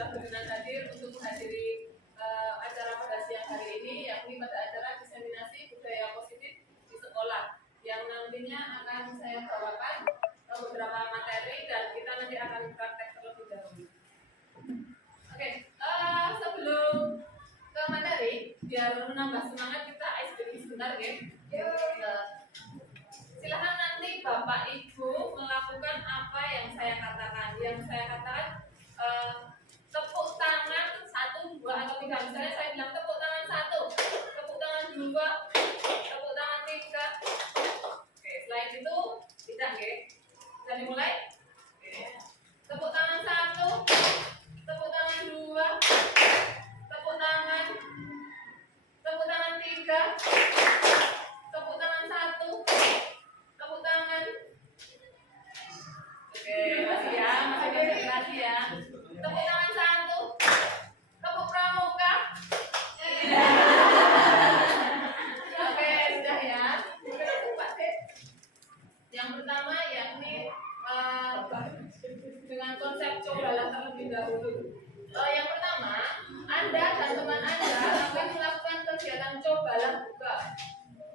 sudah berkenan hadir untuk menghadiri acara pada siang hari ini, yakni pada acara diseminasi budaya positif di sekolah, yang nantinya akan saya bawakan beberapa materi dan kita nanti akan praktek terlebih dahulu. Oke, sebelum ke materi, biar menambah semangat kita ice breaking sebentar, ya. Silahkan nanti Bapak Ibu melakukan apa yang saya katakan. Yang saya katakan tepuk tangan 1, 2 atau 3. Misalnya saya bilang tepuk tangan 1, tepuk tangan 2, tepuk tangan 3. Oke, selain itu tidak, ya. Bisa dimulai? Oke. Tepuk tangan 1, tepuk tangan 2, tepuk tangan 3, tepuk tangan 1, tepuk tangan. Oke, masih ya, masih konsentrasi ya. Tepuk tangan 1, tepuk pramuka. Oke, sudah ya. Yang pertama yakni dengan konsep cobalah terlebih dahulu. Yang pertama, Anda dan teman Anda akan melakukan kegiatan cobalah buka.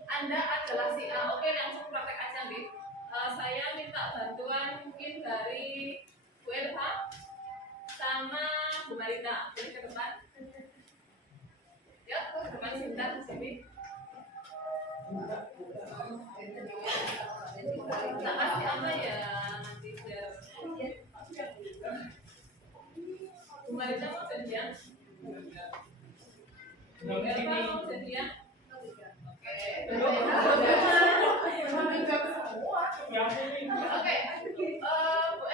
Anda adalah si A. Oke, langsung praktek aja, nih. Saya minta bantuan mungkin dari Bu Elva sama Bu Marita. Boleh ke depan? Ya, ke depan sebentar di sini. Nah, kasih apa ya nanti biar Bu Marita mau jadian? Bu Elva mau jadian? Oke, Bu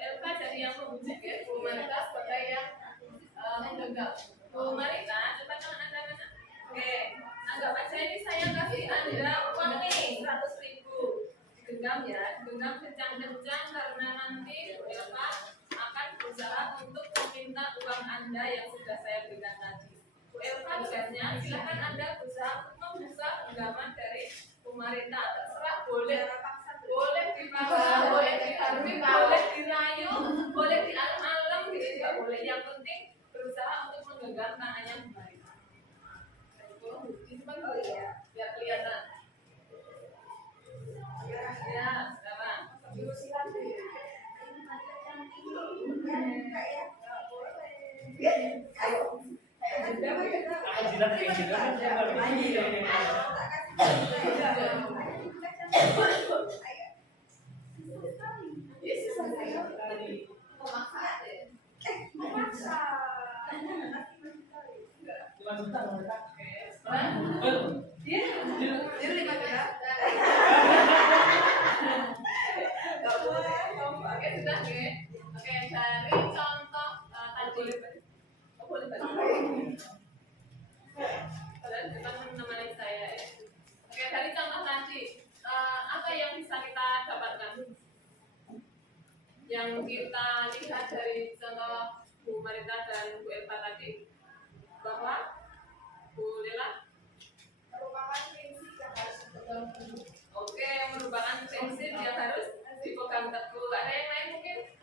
Elva jadi yang membujuk, ya. Bu Marita sebagai yang menggenggam. Bu Marita, coba tangan Anda mana? Oke, anggap aja ini saya kasih Anda uang nih 100.000. Digenggam ya, digenggam kencang-kencang karena nanti Bu Elva akan berusaha untuk meminta uang Anda yang sudah saya berikan tadi. Bu Elva tugasnya, silakan Anda berusaha membuka genggaman dari Bu Marita. Terserah, boleh dipaksa, boleh ditarik, boleh dirayu, boleh dialam-alam, gitu juga boleh. Yang penting berusaha untuk menggenggam tangannya Bu Marita. Disimpan dulu ya, biar kelihatan. Ya, sekarang. Oke, dari contoh tadi. Boleh kalian cepat menemani saya, ya. Oke, dari contoh tadi, apa yang bisa kita dapatkan? Yang kita lihat dari contoh Bu Marita dan Bu Elva tadi, bahwa Bu Lela merupakan prinsip yang harus dipegang teguh. Oke, merupakan prinsip yang harus dipegang teguh. Ada yang lain mungkin?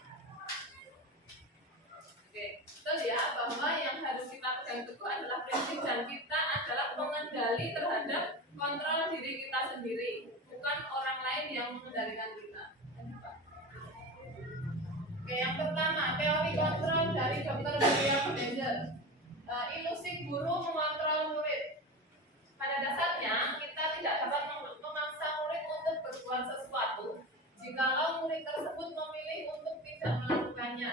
Oke, betul ya, bahwa yang harus kita pegang teguh adalah prinsip dan kita adalah pengendali terhadap kontrol diri kita sendiri, bukan orang lain yang mengendalikan kita. Oke, yang pertama, teori kontrol dari Dr. William Bender. Ilusi guru mengontrol murid. Pada dasarnya, kita tidak dapat memaksa murid untuk berbuat sesuatu jikalau murid tersebut memilih untuk tidak melakukannya.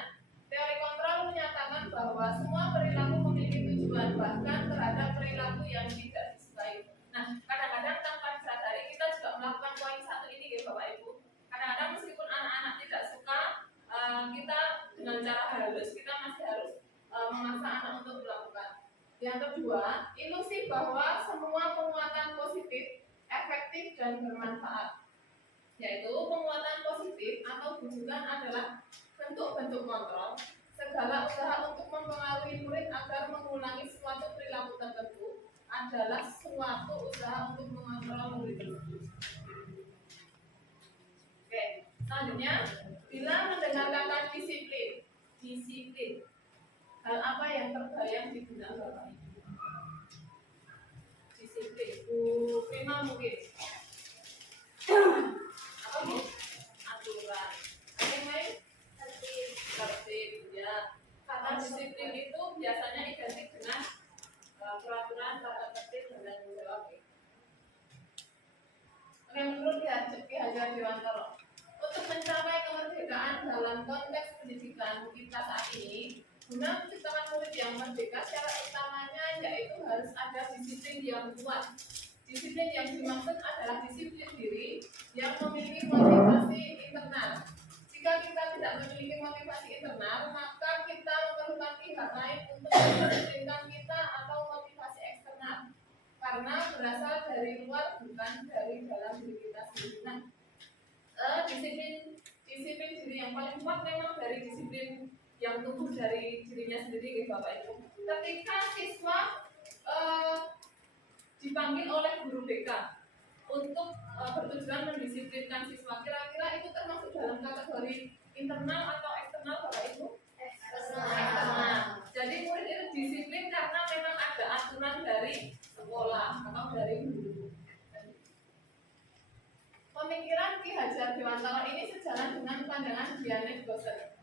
Teori kontrol menyatakan bahwa semua perilaku memiliki tujuan, bahkan terhadap perilaku yang tidak disukai. Nah, kadang-kadang tanpa disadari kita juga melakukan poin satu ini, ya Bapak Ibu. Kadang-kadang meskipun anak-anak tidak suka, kita dengan cara halus kita masih harus memaksa anak untuk melakukan. Yang kedua, ilusi bahwa semua penguatan positif efektif dan bermanfaat. Yaitu penguatan positif atau bujukan adalah bentuk-bentuk kontrol. Segala usaha untuk mempengaruhi murid agar mengulangi suatu perilaku tertentu adalah suatu usaha untuk mengontrol murid tersebut. Oke, selanjutnya, bila mendengar kata disiplin, Hal apa yang terbayang di benak Bapak Ibu? Disiplin. Bu Prima mungkin. Apa Bu? Aturan. Ada yang lain? Tertib. Ya. Kata disiplin itu biasanya identik dengan peraturan, tata tertib, dan tanggung jawab. Oke, menurut Ki Hajar Dewantara, untuk mencapai kemerdekaan dalam konteks pendidikan kita saat ini, guna menciptakan murid yang merdeka, syarat utamanya yaitu harus ada disiplin yang kuat. Disiplin yang dimaksud adalah disiplin diri yang memiliki motivasi internal. Jika kita tidak memiliki motivasi internal, maka kita memerlukan pihak lain untuk mendisiplinkan kita atau motivasi eksternal, karena berasal dari luar bukan dari dalam diri kita sendiri. Nah, disiplin diri yang paling kuat memang dari disiplin yang tumbuh dari dirinya sendiri, Bapak Ibu. Ketika siswa dipanggil oleh guru BK untuk bertujuan mendisiplinkan siswa, kira-kira itu termasuk dalam kategori internal atau eksternal, Bapak Ibu? Eksternal. Jadi murid itu disiplin karena memang ada aturan dari sekolah atau dari guru. Pemikiran Ki Hajar Dewantara ini sejalan dengan pandangan Dianet Gosen.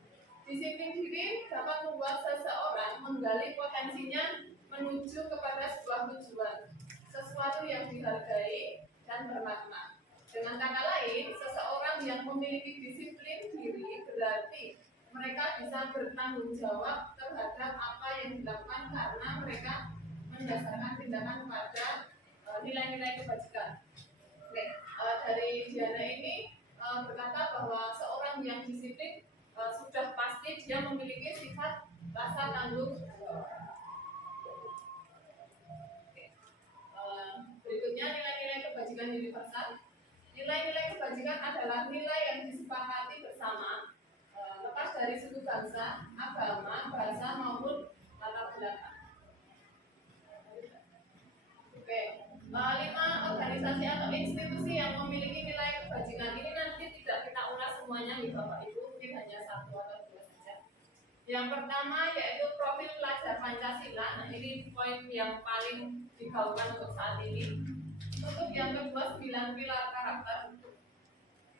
Disiplin diri dapat membuat seseorang menggali potensinya menuju kepada sebuah tujuan, sesuatu yang dihargai dan bermakna. Dengan kata lain, seseorang yang memiliki disiplin diri berarti mereka bisa bertanggung jawab terhadap apa yang dilakukan karena mereka mendasarkan tindakan pada nilai-nilai kebajikan. Oke, dari Diana ini berkata bahwa seorang yang disiplin sudah pasti dia memiliki sifat rasa tanggung jawab. Berikutnya nilai-nilai kebajikan universal. Nilai-nilai kebajikan adalah nilai yang disepakati bersama, lepas dari suku bangsa, agama, bahasa maupun latar belakang. Oke, 5 organisasi atau institusi yang memiliki nilai kebajikan ini nanti tidak kita ulas semuanya nih Bapak Ibu, mungkin hanya 1 atau 2 saja. Yang pertama yaitu profil pelajar Pancasila. Nah, ini poin yang paling digaungkan untuk saat ini. Untuk yang kedua 9 pilar karakter.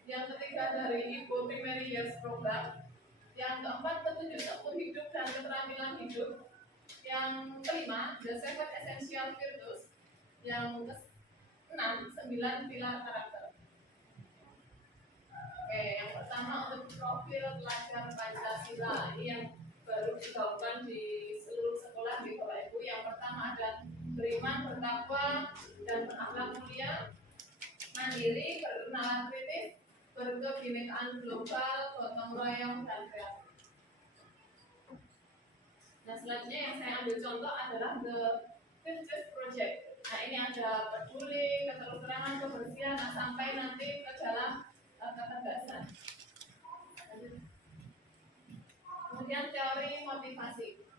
Yang ketiga dari Ibu Primary Years Program. Yang keempat petunjuk seumur hidup dan keterampilan hidup. Yang kelima The 7 Essential Virtues. Yang ke-6 9 pilar karakter. Oke, yang pertama untuk profil pelajar Pancasila. Ini yang baru digaungkan di seluruh sekolah di Bapak Ibu. Yang pertama ada beriman, bertakwa, dan berakhlak mulia, mandiri, berkenalan kritis, berkebinekaan global, gotong royong, dan kreatif. Nah, selanjutnya yang saya ambil contoh adalah The Virtues Project. Nah, ini ada peduli, keterukuran, kebersihan, sampai nanti ke dalam ketegasan. Kemudian teori motivasi.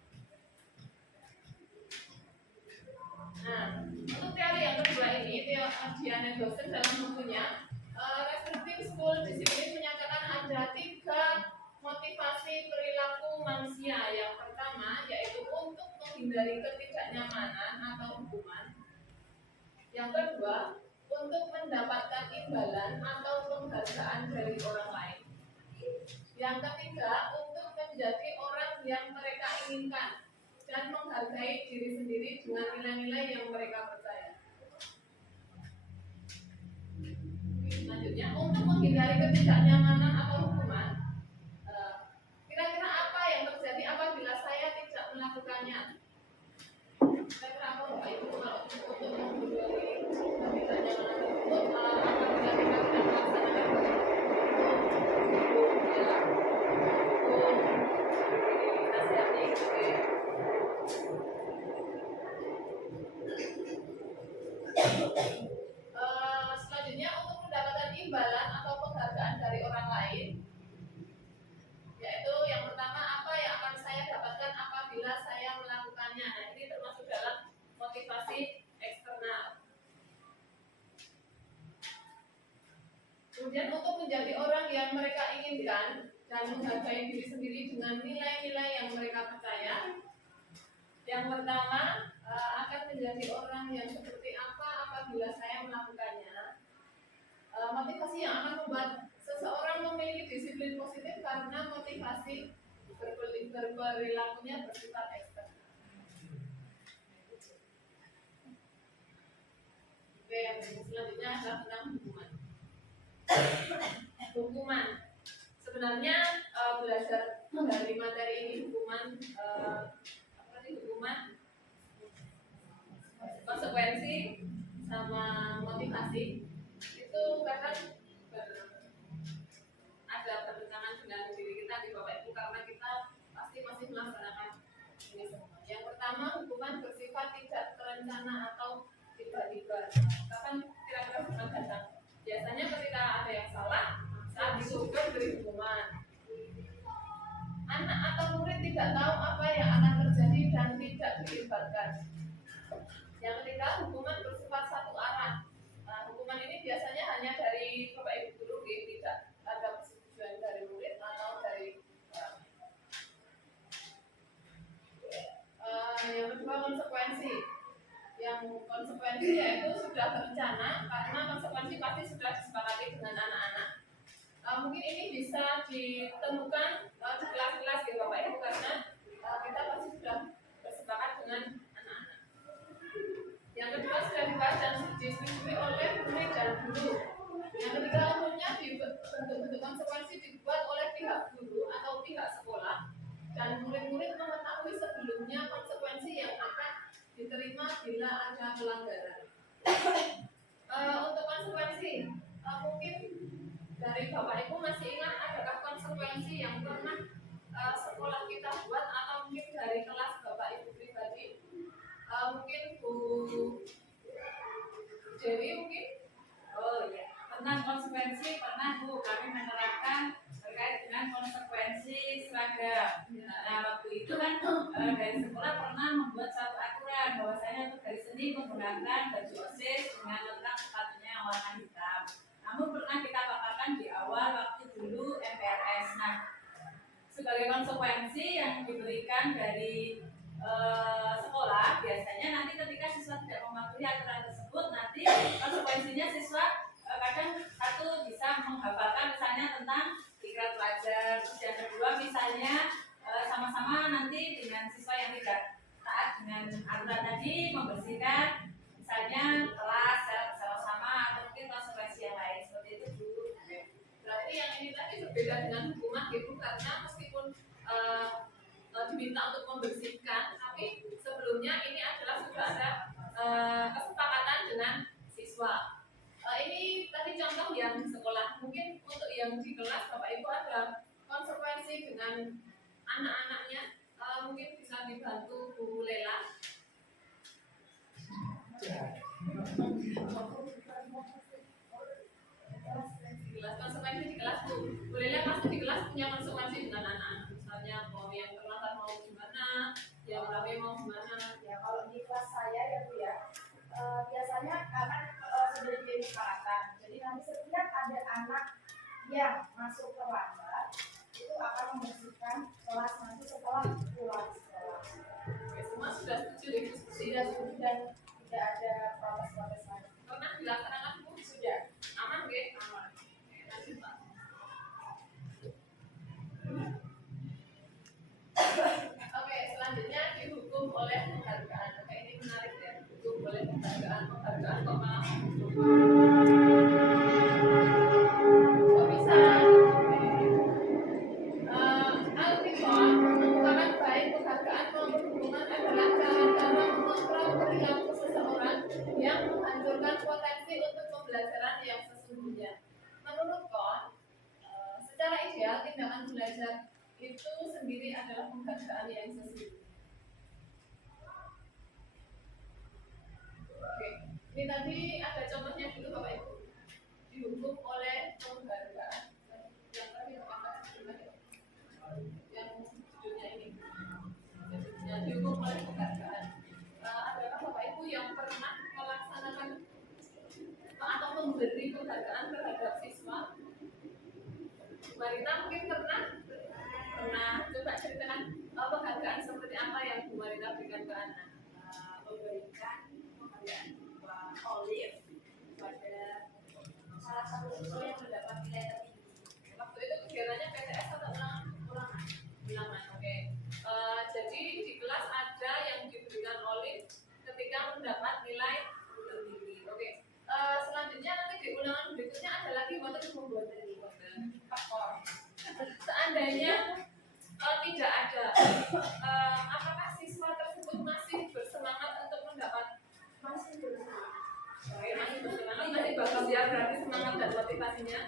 Nah, untuk teori yang kedua ini, Diana Gosen dalam bukunya Restricting School Discipline menyatakan ada 3 motivasi perilaku manusia. Yang pertama yaitu untuk menghindari ketidaknyamanan atau hukuman. Yang kedua, untuk mendapatkan imbalan atau penghargaan dari orang lain. Yang ketiga, untuk menjadi orang yang mereka inginkan dan menghargai diri sendiri dengan nilai-nilai yang mereka percaya. Selanjutnya, untuk menghindari ketidaknyamanan atau hukuman, kira-kira apa yang terjadi apabila saya tidak melakukannya? Kira-kira apa Bapak Ibu kalau untuk menghindari ketidaknyamanan tersebut, apabila kita tidak melaksanakan selanjutnya untuk mendapatkan imbalan atau penghargaan dari orang lain, yaitu yang pertama apa yang akan saya dapatkan apabila saya melakukannya. Nah, ini termasuk dalam motivasi eksternal. Kemudian untuk menjadi orang yang mereka inginkan dan menghargai diri sendiri dengan nilai-nilai yang mereka percaya, pertama, akan menjadi orang yang seperti apa apabila saya melakukannya. Motivasi yang akan membuat seseorang memiliki disiplin positif karena motivasi berperilakunya bersifat eksternal. Oke, yang selanjutnya adalah tentang hukuman. Hukuman. Sebenarnya belajar dari materi ini hukuman hukuman konsekuensi sama motivasi itu kadang ada bertentangan dengan diri kita di Bapak Ibu karena kita pasti masih melaksanakan ini semua. Yang pertama, hukuman bersifat tidak terencana atau tiba-tiba. Kapan kira-kira hukuman datang? Biasanya ketika ada yang salah, saat itu beri hukuman. Anak atau murid tidak tahu apa yang akan terjadi dan tidak dilibatkan. Yang ketiga, hukuman bersifat satu arah. Hukuman ini biasanya hanya dari Bapak Ibu guru, tidak ada persetujuan dari murid atau dari yang kedua, konsekuensi. Yang konsekuensi yaitu sudah terencana karena konsekuensi pasti sudah disepakati dengan anak-anak. Mungkin ini bisa ditemukan di kelas-kelas ya Bapak Ibu karena kita pasti sudah bersepakat dengan anak-anak. Yang kedua sudah dibahas dan disetujui oleh murid dan guru. Yang ketiga, umumnya bentuk-bentuk konsekuensi dibuat oleh pihak guru atau pihak sekolah dan murid-murid mengetahui sebelumnya konsekuensi yang akan diterima bila ada pelanggaran. Untuk konsekuensi, mungkin dari Bapak Ibu masih ingat adakah konsekuensi yang pernah sekolah kita buat atau mungkin dari kelas Bapak Ibu pribadi? Mungkin Bu Dewi mungkin? Oh iya, tentang konsekuensi pernah Bu kami menerapkan terkait dengan konsekuensi seragam. Nah waktu itu kan dari sekolah pernah membuat satu aturan bahwasanya untuk hari Senin menggunakan baju OSIS dengan letak sepatunya warna hitam. Namun pernah kita paparkan di awal waktu dulu MPRS. Nah, sebagai konsekuensi yang diberikan dari sekolah biasanya nanti ketika siswa tidak mematuhi aturan tersebut nanti konsekuensinya siswa kadang satu bisa menghafalkan misalnya tentang ikrar pelajar, terus yang kedua misalnya sama-sama nanti dengan siswa yang tidak taat dengan aturan tadi membersihkan misalnya kelas secara bersama-sama atau mungkin konsekuensi yang lain seperti itu Bu. Berarti yang ini tadi berbeda dengan hukuman gitu karena meskipun diminta untuk membersihkan, tapi sebelumnya ini adalah sudah ada kesepakatan dengan siswa. Ini tadi contoh yang di sekolah. Mungkin untuk yang di kelas Bapak Ibu ada konsekuensi dengan anak-anaknya. Mungkin bisa dibantu Bu Lela. Konsekuensi di kelas Bu. Bu Lela pasti di kelas punya konsekuensi dengan anak-anak. Misalnya mau yang terlambat mau gimana, yang rame mau gimana. Ya kalau di kelas saya ya Bu ya, biasanya akan sudah disepakatan. Jadi nanti setiap ada anak yang masuk terlambat itu akan membersihkan kelas nanti setelah pulang sekolah. Oke, semua sudah setuju diskusi. Sudah setuju dan tidak ada protes-protes lagi. Pernah dilaksanakan Bu? Sudah. Aman nggih? Aman. Lanjut Pak. Oke, selanjutnya dihukum oleh penghargaan. Oke, ini menarik ya. Dihukum oleh penghargaan kok malah kok bisa Alfifon mengungkapkan baik penghargaan maupun hukuman adalah cara-cara mengontrol perilaku seseorang yang menghancurkan potensi untuk pembelajaran yang sesungguhnya. Menurut Kon, secara ideal tindakan belajar itu sendiri adalah penghargaan yang sesungguhnya. Oke, ini tadi ada contohnya dulu Bapak Ibu. Dihukum oleh penghargaan. Yang tadi yang judulnya ini. Judulnya dihukum oleh penghargaan. Adakah Bapak Ibu yang pernah melaksanakan atau memberi penghargaan terhadap siswa? Marita mungkin pernah coba ceritakan penghargaan seperti apa diberikan ke anak? Memberikan penghargaan berupa olive kepada salah satu siswa yang mendapat nilai tertinggi. Waktu itu kegiatannya PTS atau ulangan? Ulangan, oke. Jadi di kelas ada yang diberikan olive ketika mendapat nilai tertinggi. Oke. Selanjutnya nanti di ulangan berikutnya ada lagi waktu membuat faktor. Seandainya tidak ada, apakah siswa tersebut masih bersemangat untuk mendapat? Masih bersemangat. Masih bersemangat, masih bakal biar berarti semangat dan motivasinya.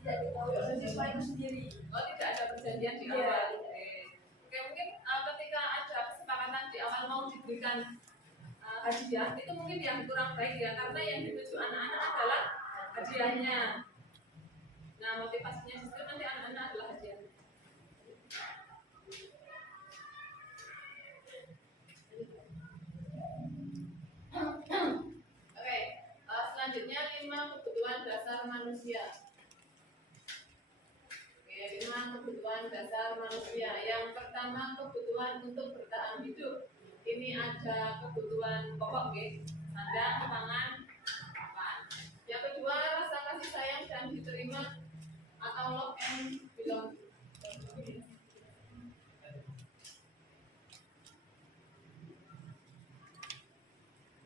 Tidak diketahui oleh siswa itu sendiri. Oh, tidak ada perjanjian di Iya. awal. Oke, mungkin ketika ada kesepakatan di awal mau diberikan hadiah, itu mungkin yang kurang baik ya, karena yang dituju anak-anak adalah hadiahnya. Nah, motivasinya justru nanti anak-anak adalah hadiah. Oke, selanjutnya 5 kebutuhan dasar manusia. Oke, 5 kebutuhan dasar manusia. Yang pertama kebutuhan untuk bertahan hidup. Ini ada kebutuhan pokok, sandang, pangan, papan. Yang kedua rasa kasih sayang dan diterima atau love and belong.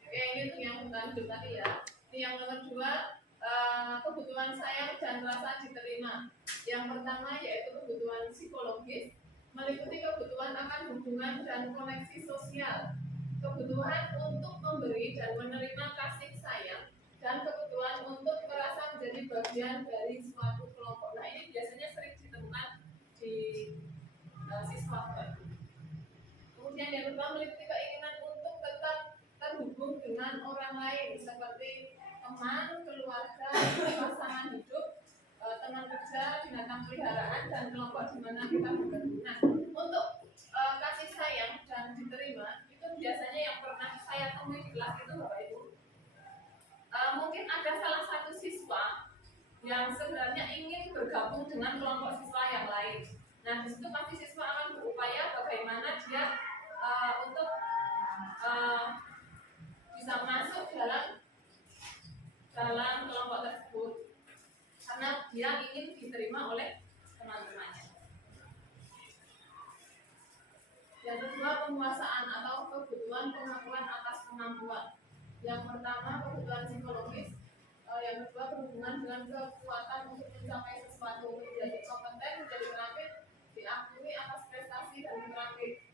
Oke, ini untuk yang bertahan hidup tadi ya. Ini yang nomor 2, kebutuhan sayang dan rasa diterima. Yang pertama yaitu kebutuhan psikologis, meliputi kebutuhan akan hubungan dan koneksi sosial, kebutuhan untuk memberi dan menerima kasih sayang, dan kebutuhan untuk merasa menjadi bagian dari suatu kelompok. Nah, ini biasanya sering ditemukan di siswa. Kemudian yang kedua meliputi keinginan untuk tetap terhubung dengan orang lain seperti teman, keluarga, pasangan hidup, teman kerja, binatang peliharaan, dan kelompok di mana kita bergabung. Nah, untuk kasih sayang dan diterima itu biasanya yang pernah saya temui di kelas itu Bapak Ibu, mungkin ada salah satu siswa yang sebenarnya ingin bergabung dengan kelompok siswa yang lain. Nah, di situ pasti siswa akan berupaya bagaimana dia untuk bisa masuk dalam kelompok tersebut karena dia ingin diterima oleh teman-temannya. Yang kedua penguasaan atau kebutuhan pengakuan atas kemampuan. Yang pertama kebutuhan psikologis, yang kedua berhubungan dengan kekuatan untuk mencapai sesuatu, menjadi kompeten, menjadi terampil, diakui atas prestasi dan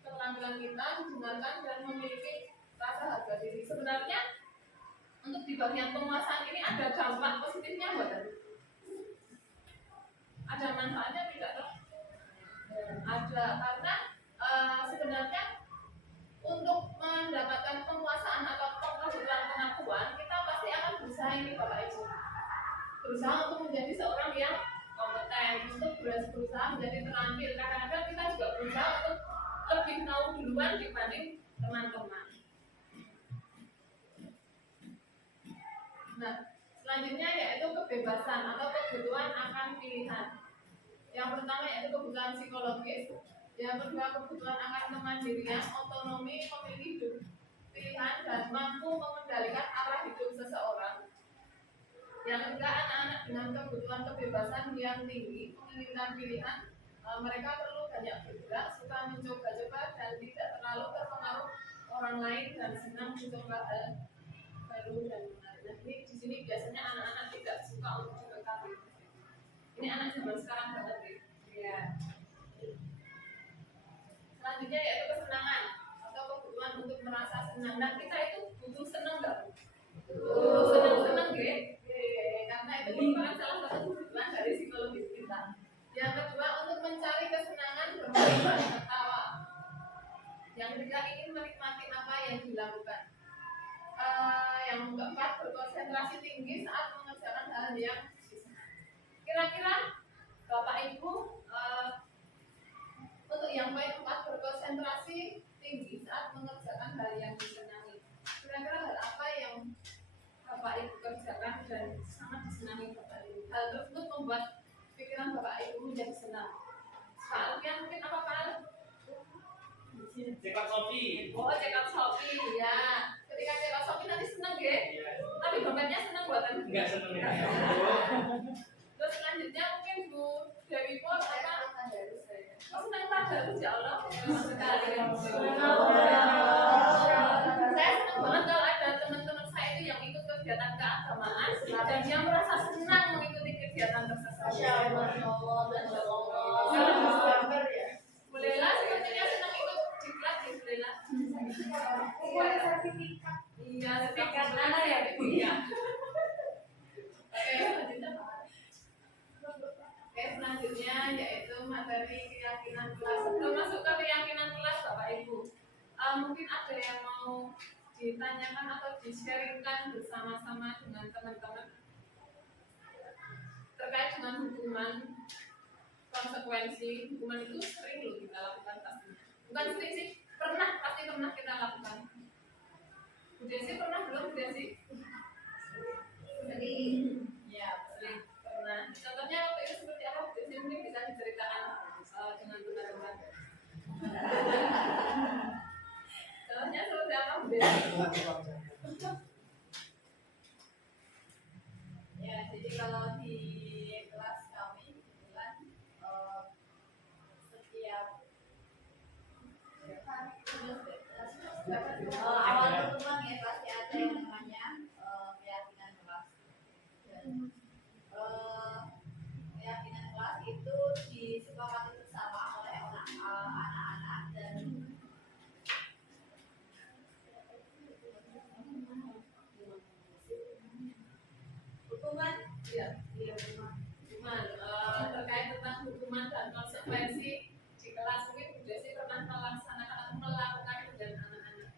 keterampilan kita, didengarkan dan memiliki rasa harga diri. Sebenarnya untuk di bagian penguasaan ini ada dampak positifnya bukan? Ada manfaatnya tidak dong? Ada, karena sebenarnya untuk mendapatkan penguasaan atau kebutuhan pengakuan kita pasti akan berusaha ini Bapak Ibu, berusaha untuk menjadi seorang yang kompeten, untuk berusaha menjadi terampil. Kadang-kadang kita juga berusaha untuk lebih tahu duluan dibanding teman-teman. Nah, selanjutnya yaitu kebebasan atau kebutuhan akan pilihan. Yang pertama yaitu kebutuhan psikologis, yang kedua kebutuhan akan kemandirian, otonomi, memilih hidup pilihan dan mampu mengendalikan arah hidup seseorang. Yang ketiga anak-anak dengan kebutuhan kebebasan yang tinggi, menginginkan pilihan, mereka perlu banyak bergerak, suka mencoba-coba dan tidak terlalu terpengaruh orang lain dan senang mencoba hal baru dan menarik. Nah, ini di sini biasanya anak-anak tidak suka untuk dibekali. Ini anak zaman sekarang banget ya. Selanjutnya yaitu kesenangan atau kebutuhan untuk merasa senang. Nah, kita itu butuh senang nggak? Butuh senang-senang karena itu merupakan salah satu kebutuhan dari psikologis kita. Yang kedua untuk mencari kesenangan bermain dan tertawa. Yang ketiga ingin menikmati apa yang dilakukan. Yang keempat berkonsentrasi tinggi saat mengerjakan hal yang bisa. Kira-kira Bapak Ibu untuk yang poin 4 berkonsentrasi tinggi saat mengerjakan hal yang disenangi. Kira-kira hal apa yang Bapak Ibu kerjakan dan sangat disenangi Bapak Ibu? Hal tersebut membuat pikiran Bapak Ibu menjadi senang. Soalnya mungkin apa Pak? Cepat Sofi. Oh, check out Shopee ya. Ketika check out Shopee nanti seneng ya. Iya. Tapi dompetnya seneng buatan. Enggak seneng ya. Terus selanjutnya mungkin Bu Dewi Pon Saya apa? akan harus saya. Oh, senang tadarus ya Allah. Sekali. Saya senang banget kalau ada teman-teman saya itu yang ikut kegiatan keagamaan dan dia merasa senang mengikuti kegiatan tersebut. Masya Allah, Masya Allah. Bulela sepertinya senang ikut diklat ya Bulela. Ada sertifikat. Iya, sertifikat mana ya Bu ya? Oke, selanjutnya. Oke, selanjutnya yaitu materi keyakinan kelas. Sebelum masuk ke keyakinan kelas Bapak Ibu, mungkin ada yang mau ditanyakan atau di-sharingkan bersama-sama dengan teman-teman terkait dengan hukuman, konsekuensi. Hukuman itu sering loh kita lakukan pastinya. Bukan sering sih, pasti pernah kita lakukan. Bu Desi pernah belum Bu Desi? Sering. Ya, sering pernah. Contohnya waktu itu seperti apa Bu Desi? Mungkin bisa diceritakan dengan benar-benar. Contohnya seperti apa Bu Desi? Ya, jadi kalau di kelas kami kebetulan setiap awal pertemuan ya pasti ada yang namanya keyakinan kelas. Dan keyakinan kelas itu disepakati bersama oleh anak-anak dan hukuman Iya, hukuman. Terkait tentang hukuman dan konsekuensi di kelas mungkin Bu Desi pernah melaksanakan atau melakukan dengan anak-anak.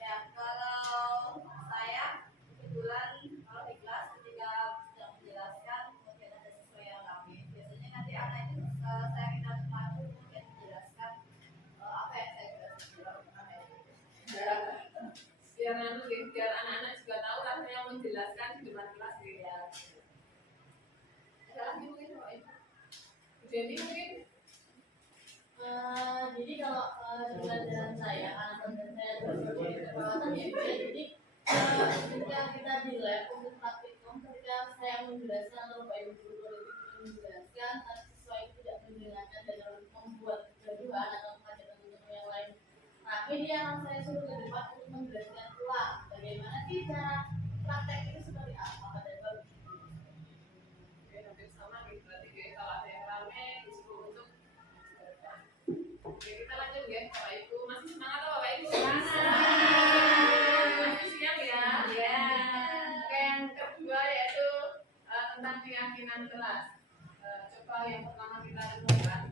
ya kalau saya kebetulan kalau di kelas ketika sedang menjelaskan kemudian ada siswa yang lain biasanya nanti anak itu saya minta maju kemudian menjelaskan apa yang saya jelaskan Biar anak-anak juga tahu rasanya menjelaskan di depan kelas ya. Ada lagi mungkin Bapak Ibu? Bu Dewi mungkin? Jadi kalau di pelajaran saya anak-anak saya berperawatan ya jadi ketika kita di lab untuk praktikum ketika saya menjelaskan atau Bapak Ibu guru politik menjelaskan tapi siswa itu tidak mendengarkan dan membuat kegaduhan atau mengajak teman-teman yang lain. Nah, ini yang saya suruh ke depan untuk menjelaskan ulang bagaimana sih cara praktek itu seperti apa pada baru. Oke, hampir sama gitu. Berarti kalau ada yang rame disuruh untuk. Oke, kita lanjut ya Bapak Ibu. Masih semangat atau Bapak Ibu? Masih siap ya? Ya. Oke, yang kedua yaitu tentang keyakinan kelas. Coba yang pertama kita renungkan.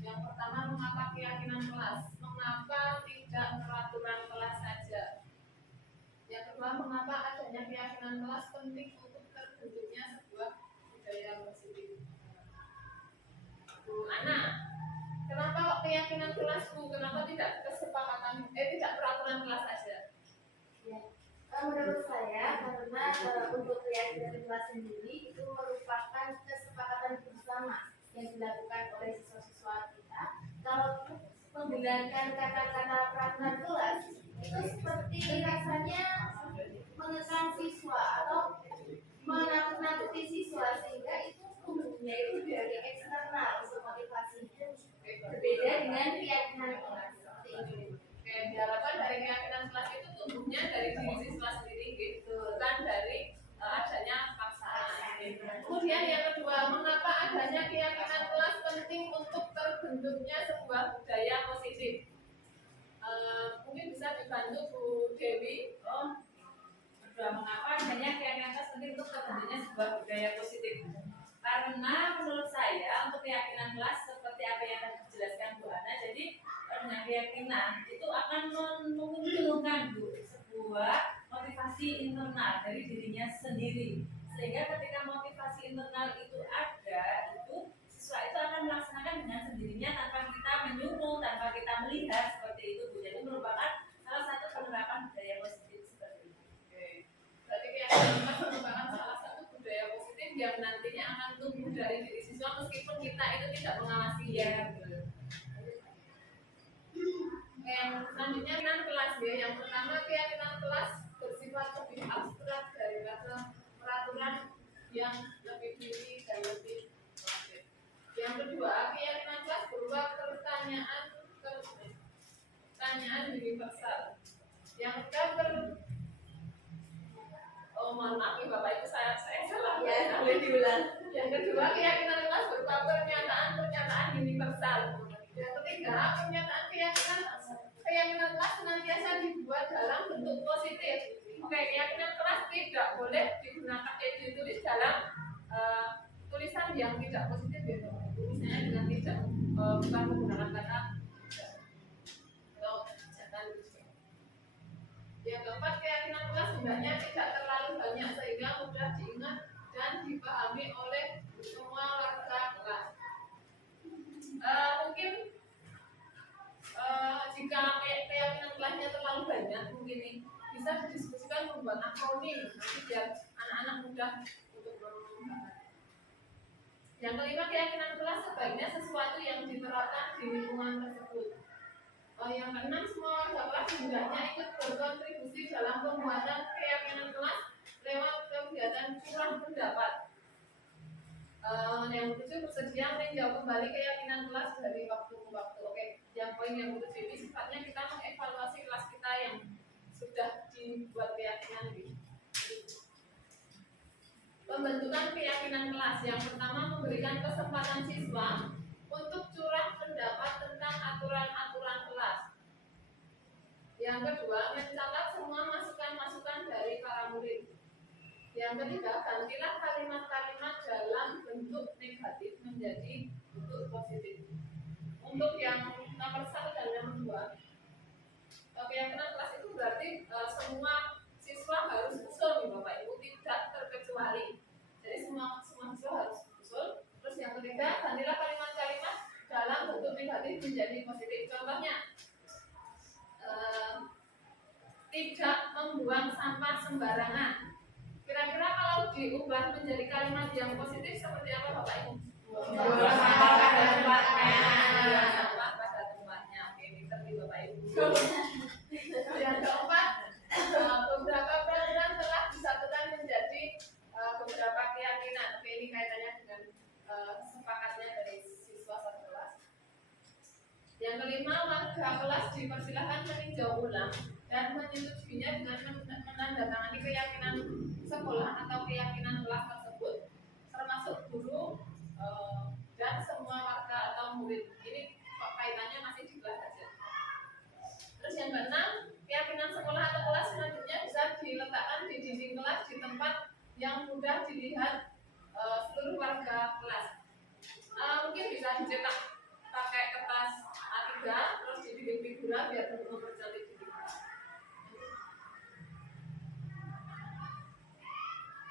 Yang pertama, mengapa keyakinan kelas? Mengapa tidak peraturan kelas saja? Yang kedua, mengapa adanya keyakinan kelas penting untuk terbentuknya sebuah budaya positif? Bu Ana, kenapa kok keyakinan kelas Bu? Kenapa tidak kesepakatan? Tidak peraturan kelas saja? Ya. Menurut saya karena untuk keyakinan kelas sendiri itu merupakan kesepakatan bersama yang dilakukan oleh siswa-siswa kita. Kalau menggunakan kata-kata peraturan kelas itu seperti rasanya menekan siswa atau menakut-nakuti siswa sehingga itu tumbuhnya itu dari eksternal untuk motivasinya berbeda dengan keyakinan kelas seperti itu. Oke, diharapkan dari keyakinan kelas itu tumbuhnya dari diri siswa sendiri gitu, bukan dari adanya paksaan. Kemudian yang kedua, mengapa adanya keyakinan kelas penting untuk terbentuknya sebuah budaya positif? Mungkin bisa dibantu Bu Dewi. Kedua, mengapa adanya keyakinan kelas penting untuk terbentuknya sebuah budaya positif? Karena menurut saya untuk keyakinan kelas seperti apa yang tadi dijelaskan Bu Ana, jadi dengan keyakinan itu akan memunculkan sebuah motivasi internal dari dirinya sendiri, sehingga ketika motivasi internal itu ada, itu siswa itu akan melaksanakan dengan sendirinya tanpa kita menyuruh, tanpa kita melihat seperti itu Bu. Jadi merupakan salah satu penerapan budaya positif seperti itu. Oke. Berarti keyakinan kelas merupakan salah satu budaya positif yang nantinya akan tumbuh dari diri siswa meskipun kita itu tidak mengawasi ya. Yang selanjutnya keyakinan kelas ya. Yang pertama keyakinan kelas bersifat lebih abstrak daripada peraturan yang lebih tinggi dan lebih klasik. Yang kedua keyakinan kelas berupa pertanyaan universal. Yang mohon maaf ya Bapak Ibu saya salah ya, boleh diulang. Yang kedua keyakinan kelas berupa pernyataan universal. Yang ketiga keyakinan kelas senantiasa dibuat dalam bentuk positif. Oke, keyakinan kelas tidak boleh digunakan ditulis dalam tulisan yang tidak positif ya Bapak Ibu. Misalnya dengan tidak bukan menggunakan kata atau jangan. Yang keempat keyakinan kelas hendaknya tidak terlalu banyak sehingga mudah diingat dan dipahami oleh semua warga kelas. Mungkin jika keyakinan kelasnya terlalu banyak, mungkin bisa didiskusikan membuat akronim nanti biar anak-anak mudah untuk memahami. Yang kelima keyakinan kelas sebaiknya sesuatu yang diterapkan di lingkungan tersebut. Yang keenam semua warga kelas hendaknya ikut berkontribusi dalam pembuatan keyakinan kelas lewat kegiatan curah pendapat. Yang ketujuh bersedia meninjau kembali keyakinan kelas dari waktu ke waktu. Oke, yang poin yang ketujuh ini sifatnya kita mengevaluasi kelas kita yang sudah dibuat keyakinan ini. Pembentukan keyakinan kelas yang pertama memberikan kesempatan siswa untuk curah pendapat tentang aturan-aturan kelas. Yang kedua mencatat semua masukan-masukan dari para murid. Yang ketiga, gantilah kalimat-kalimat dalam bentuk negatif menjadi bentuk positif. Untuk yang nomor 1 dan nomor 2, keyakinan kelas itu berarti semua siswa harus usul nih Bapak Ibu, tidak terkecuali. Jadi semua siswa harus usul. Terus yang ketiga, gantilah kalimat-kalimat dalam bentuk negatif menjadi positif. Contohnya, tidak membuang sampah sembarangan. Kira-kira kalau diubah menjadi kalimat yang positif seperti apa Bapak Ibu? Buang sampah pada tempatnya. Buang sampah pada tempatnya. Oke, pinter nih Bapak Ibu. Yang keempat, beberapa peraturan telah disatukan menjadi beberapa keyakinan. Oke, ini kaitannya dengan sepakatnya dari siswa satu kelas. Yang kelima, warga kelas dipersilakan meninjau ulang dan menyetujuinya dengan menandatangani keyakinan sekolah atau keyakinan kelas tersebut, termasuk guru dan semua warga atau murid. Ini kaitannya masih di kelas saja. Terus yang keenam, keyakinan sekolah atau kelas selanjutnya bisa diletakkan di dinding kelas di tempat yang mudah dilihat seluruh warga kelas. Mungkin bisa dicetak pakai kertas A3 terus dibikin figuran biar mempercantik dinding kelas.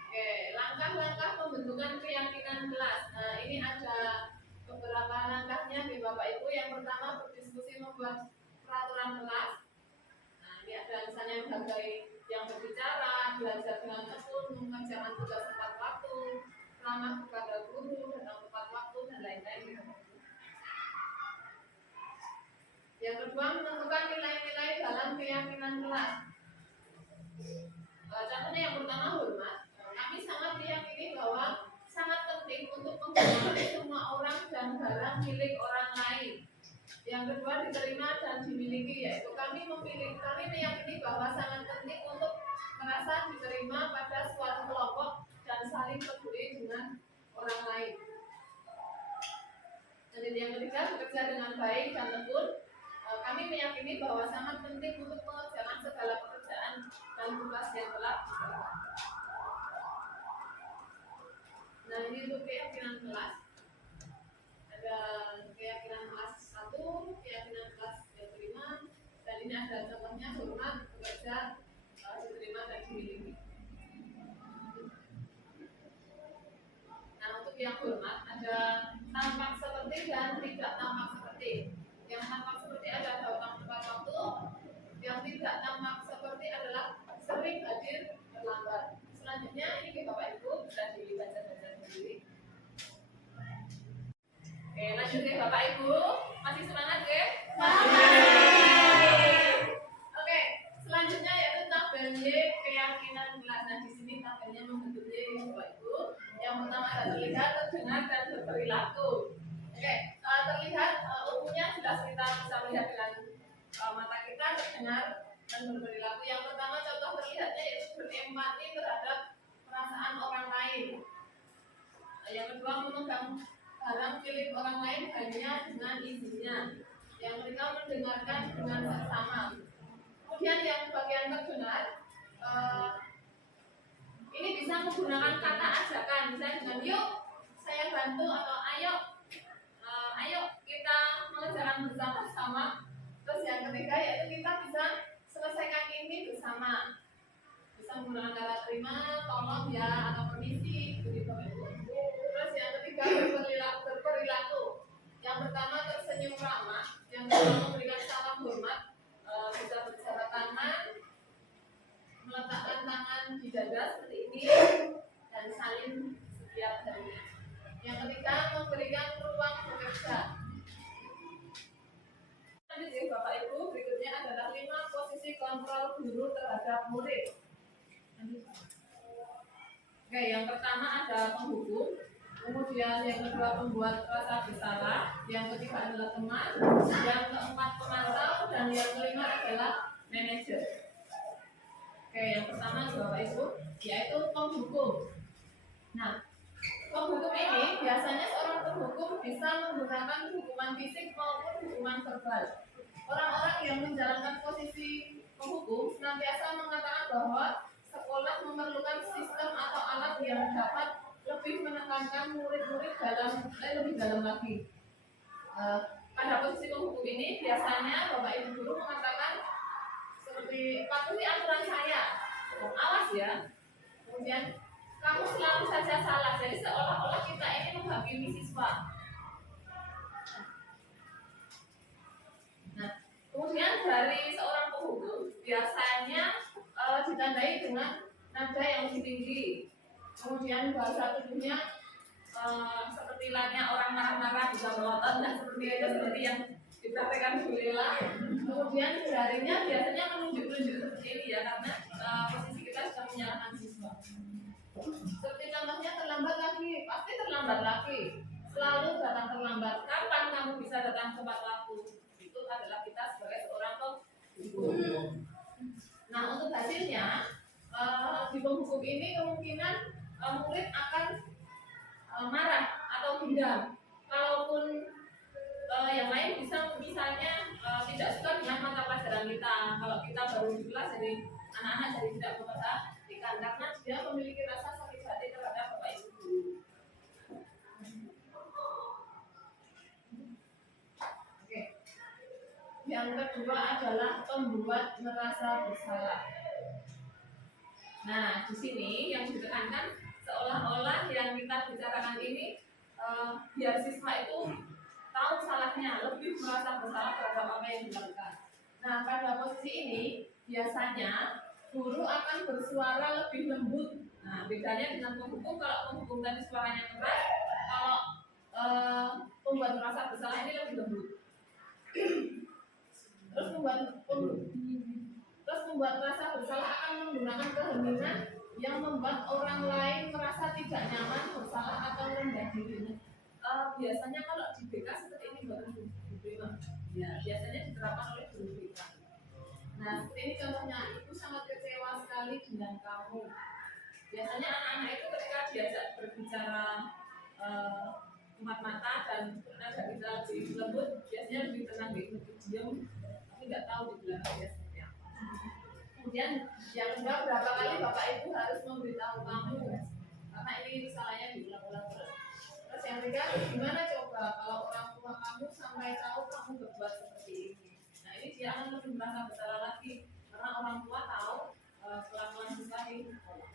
Oke, langkah-langkah pembentukan keyakinan kelas. Nah, ini ada beberapa langkahnya nih Bapak Ibu. Yang pertama berdiskusi membuat peraturan kelas. Nah, ini ada misalnya menghargai yang berbicara, belajar dengan tekun, mengerjakan tugas tepat waktu, ramah kepada guru, datang tepat waktu dan lain-lain. Yang kedua menentukan nilai-nilai dalam keyakinan kelas. Contohnya yang pertama hormat. Kami sangat meyakini bahwa sangat penting untuk menghormati semua orang dan barang milik orang lain. Yang kedua diterima dan dimiliki, yaitu kami meyakini bahwa sangat penting untuk merasa diterima pada suatu kelompok dan saling peduli dengan orang lain. Dan yang ketiga bekerja dengan baik dan tekun. Kami meyakini bahwa sangat penting untuk mengerjakan segala pekerjaan dan tugas yang telah diberikan. Nah, ini untuk keyakinan kelas. Ada keyakinan kelas 1, keyakinan kelas yang kelima, dan ini ada contohnya hormat, bekerja, diterima dan dimiliki. Nah, untuk yang hormat ada tampak seperti dan tidak tampak seperti. Yang tampak seperti ada datang tepat waktu, yang tidak tampak seperti adalah sering hadir terlambat. Selanjutnya ini Bapak Ibu bisa dibaca-baca sendiri. Oke, lanjut ya Bapak Ibu. Masih semangat ya? dengar dan berperilaku. Yang pertama contoh terlihatnya yaitu berempati terhadap perasaan orang lain. Yang kedua memegang barang milik orang lain hanya dengan izinnya. Yang ketiga mendengarkan dengan seksama. Kemudian yang bagian terdengar ini bisa menggunakan kata ajakan, misalnya dengan yuk saya bantu atau ayo kita mengerjakan bersama-sama. Terus yang ketiga yaitu kita bisa selesaikan ini bersama. Bisa menggunakan kata terima, tolong ya, atau permisi, begitu. Terus yang ketiga berperilaku. Yang pertama tersenyum ramah, yang kedua memberikan salam hormat, bisa berjabat tangan, meletakkan tangan di dada seperti ini, dan saling setiap harinya. Yang ketiga memberikan ruang bekerja. Lanjut Bapak Ibu, berikutnya adalah 5 posisi kontrol guru terhadap murid. Oke, yang pertama ada penghukum, kemudian yang kedua pembuat rasa bersalah, yang ketiga adalah teman, yang keempat pemantau, dan yang kelima adalah manajer. Oke, yang pertama Bapak Ibu yaitu penghukum. Nah, penghukum ini biasanya seorang penghukum bisa menggunakan hukuman fisik maupun hukuman verbal. Orang-orang yang menjalankan posisi penghukum senantiasa mengatakan bahwa sekolah memerlukan sistem atau alat yang dapat lebih menekankan murid-murid lebih dalam lagi. Pada posisi penghukum ini biasanya Bapak Ibu guru mengatakan seperti patuhi aturan saya, awas ya. Kemudian kamu selalu saja salah. Jadi seolah-olah kita ini menghakimi siswa. Nah, kemudian dari seorang penghukum biasanya ditandai dengan nada yang lebih tinggi. Kemudian bahasa tubuhnya seperti layaknya orang marah-marah bisa melotot dan seperti yang dipraktekkan Bu Lela. Kemudian jarinya biasanya menunjuk-nunjuk seperti ini ya, karena posisi kita sedang menyalahkan siswa. Seperti contohnya terlambat lagi, pasti terlambat lagi. Selalu datang terlambat. Kapan kamu bisa datang tepat waktu? Itu adalah kita sebagai seorang penghukum. Nah, untuk hasilnya di penghukum ini kemungkinan murid akan marah atau dendam. Kalaupun yang lain bisa misalnya tidak suka dengan mata pelajaran kita. Kalau kita baru di kelas jadi anak-anak jadi tidak memperhatikan karena dia memiliki rasa sakit hati terhadap Bapak Ibu guru. Oke. Yang kedua adalah pembuat merasa bersalah. Nah, di sini yang ditekankan seolah-olah yang kita bicarakan ini biar siswa itu tahu salahnya, lebih merasa bersalah terhadap apa yang dilakukan. Nah, pada posisi ini biasanya guru akan bersuara lebih lembut. Nah, bedanya dengan penghukum, kalau penghukum tadi suaranya keras, kalau pembuat merasa bersalah ini lebih lembut. Terus membuat rasa bersalah akan menggunakan keheningan yang membuat orang lain merasa tidak nyaman, bersalah atau rendah diri. Biasanya kalau di BK seperti ini baru diterima. Ya, biasanya diterapkan oleh guru BK. Nah, seperti ini contohnya, ibu sangat kecewa sekali dengan kamu. Biasanya anak-anak itu ketika diajak berbicara empat mata dan nada kita lebih lembut, biasanya lebih tenang, lebih diam, tapi nggak tahu di belakang dia seperti apa. Kemudian yang kedua, berapa kali Bapak Ibu harus memberitahu kamu, karena ini salahnya diulang-ulang terus. Terus yang ketiga, gimana coba kalau orang tua kamu sampai tahu kamu berbuat seperti ini? Nah, ini dia akan lebih merasa bersalah lagi karena orang tua tahu kelakuan siswa di sekolah.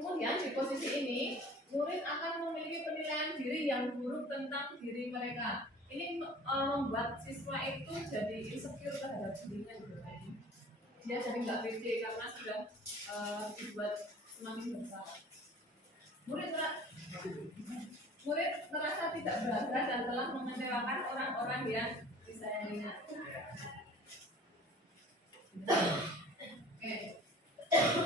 Kemudian di posisi ini, murid akan memiliki penilaian diri yang buruk tentang diri mereka. Ini membuat siswa itu jadi insecure terhadap dirinya gitu. Dia jadi nggak pede karena sudah dibuat semakin bersalah. Murid merasa tidak berharga dan telah mengecewakan orang-orang yang disayanginya. Oke.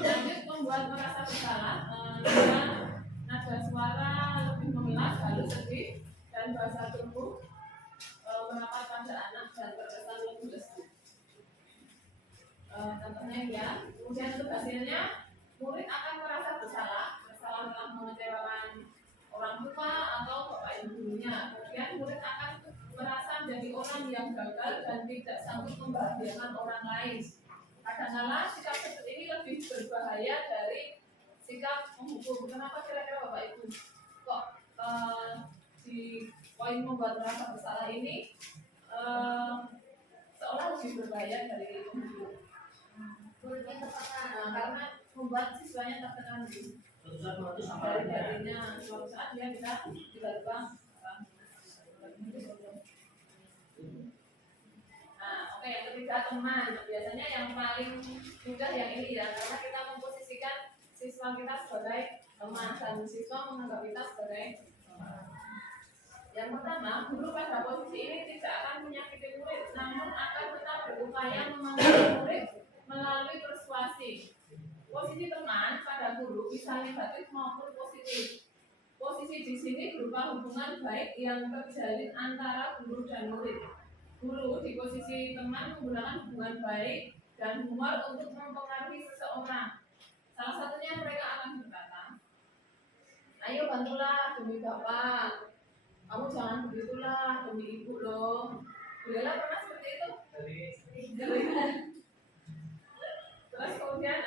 Lanjut, membuat merasa bersalah dengan nada suara lebih memelas, halus, sedih, dan bahasa tubuh merapat pada anak dan terkesan lebih lesu. contohnya ya. Kemudian untuk hasilnya, murid akan merasa bersalah telah mengecewakan orang tua atau bapak ibu gurunya. Kemudian murid akan merasa menjadi orang yang gagal dan tidak sanggup membahagiakan orang lain. Kadang-kala sikap seperti ini lebih berbahaya dari sikap menghukum. Kenapa kira-kira bapak ibu kok di poin membuat merasa bersalah ini seolah lebih berbahaya dari menghukum? Muridnya tertekan. Karena membuat siswanya tertekan dari darinya. Suatu saat dia bisa tiba-tiba oke, yang ketiga teman. Biasanya yang paling mudah yang ini ya, karena kita memposisikan siswa kita sebagai teman dan siswa menganggap kita sebagai teman. Yang pertama, guru pada posisi ini tidak akan menyakiti murid, namun akan tetap berupaya memanggil murid melalui persuasi. Posisi teman pada guru bisa negatif maupun positif. Posisi di sini berupa hubungan baik yang terjalin antara guru dan murid. Guru di posisi teman menggunakan hubungan baik dan humor untuk mempengaruhi seseorang. Salah satunya mereka akan berkata, ayo bantulah demi bapak, kamu jangan begitulah demi ibu loh. Beliau pernah seperti itu? Terus kemudian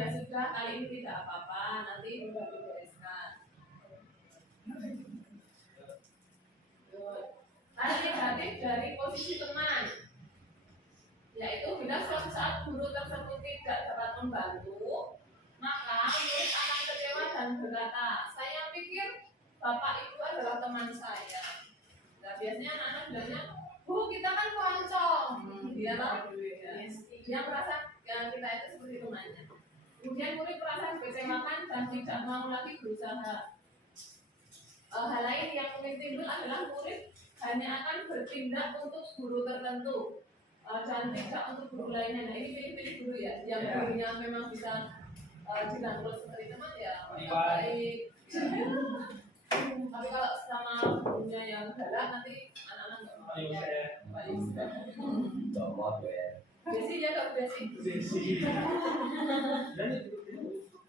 ya sudah, kali ini tidak apa-apa, nanti sudah dibereskan. Hal negatif dari posisi teman, yaitu bila suatu saat guru tersebut tidak dapat membantu, maka murid akan kecewa dan berkata, saya pikir bapak itu adalah teman saya. Nah, biasanya anak-anak bilangnya, Bu, kita kan koncong. Dia merasa kita itu seperti temannya. Kemudian murid merasa dikecewakan dan tidak mau lagi berusaha. Hal lain yang mungkin timbul adalah murid hanya akan bertindak untuk guru tertentu dan tidak untuk guru lainnya. Nah, ini pilih-pilih guru ya, yang gurunya memang bisa dirangkul seperti teman ya, baik. Tapi kalau sama gurunya yang galak, nanti anak-anak nggak mau baik. Besi ya nggak besi.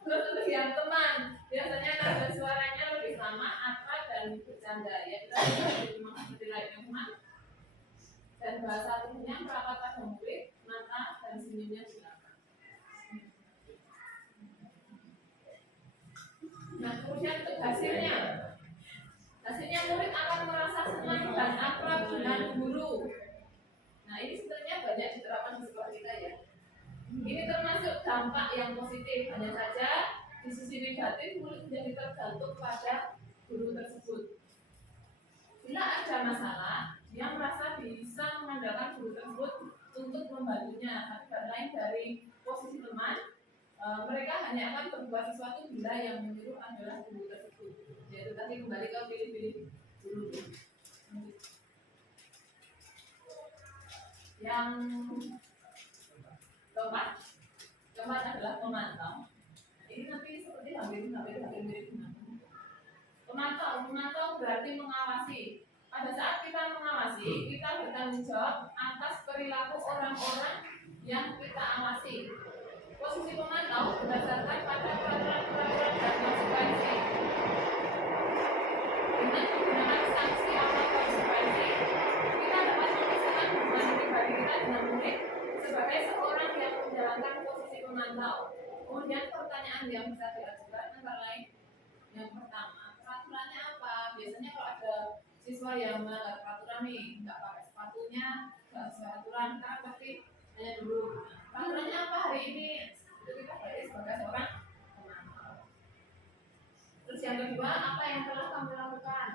Terus untuk yang teman, biasanya nada suaranya lebih lama, akrab dan bercanda. Ya kita memang seperti layaknya teman. Dan bahasa tubuhnya merapat pada murid, mata dan senyumnya silakan. Nah, kemudian untuk hasilnya murid akan merasa senang dan akrab dengan guru. Nah, ini sebenarnya banyak diterapkan di sekolah kita ya. Ini termasuk dampak yang positif, hanya saja di sisi negatif murid menjadi tergantung pada guru tersebut. Bila ada masalah, dia merasa bisa mengandalkan guru tersebut untuk membantunya. Tapi lain dari posisi teman, mereka hanya akan berbuat sesuatu bila yang menyuruh adalah guru tersebut. Yaitu tadi kembali ke pilih-pilih guru. Yang keempat adalah pemantau. Ini nanti seperti hampir mirip dengan pemantau berarti mengawasi. Pada saat kita mengawasi, kita bertanggung jawab atas perilaku orang-orang yang kita awasi. Posisi pemantau berdasarkan pada peraturan-peraturan dan konsekuensi. Dengan menggunakan sanksi atau konsekuensi, kita dapat memisahkan hubungan pribadi kita dengan murid sebagai seorang yang menjalankan posisi pemantau. Kemudian pertanyaan yang bisa diajukan antara lain, yang pertama, peraturannya apa? Biasanya kalau ada siswa yang melanggar peraturan nih, nggak pakai sepatunya, nggak sesuai aturan, kita pasti tanya dulu, peraturannya apa hari ini? Itu kita berarti sebagai seorang pemantau. Terus yang kedua, apa yang telah kamu lakukan?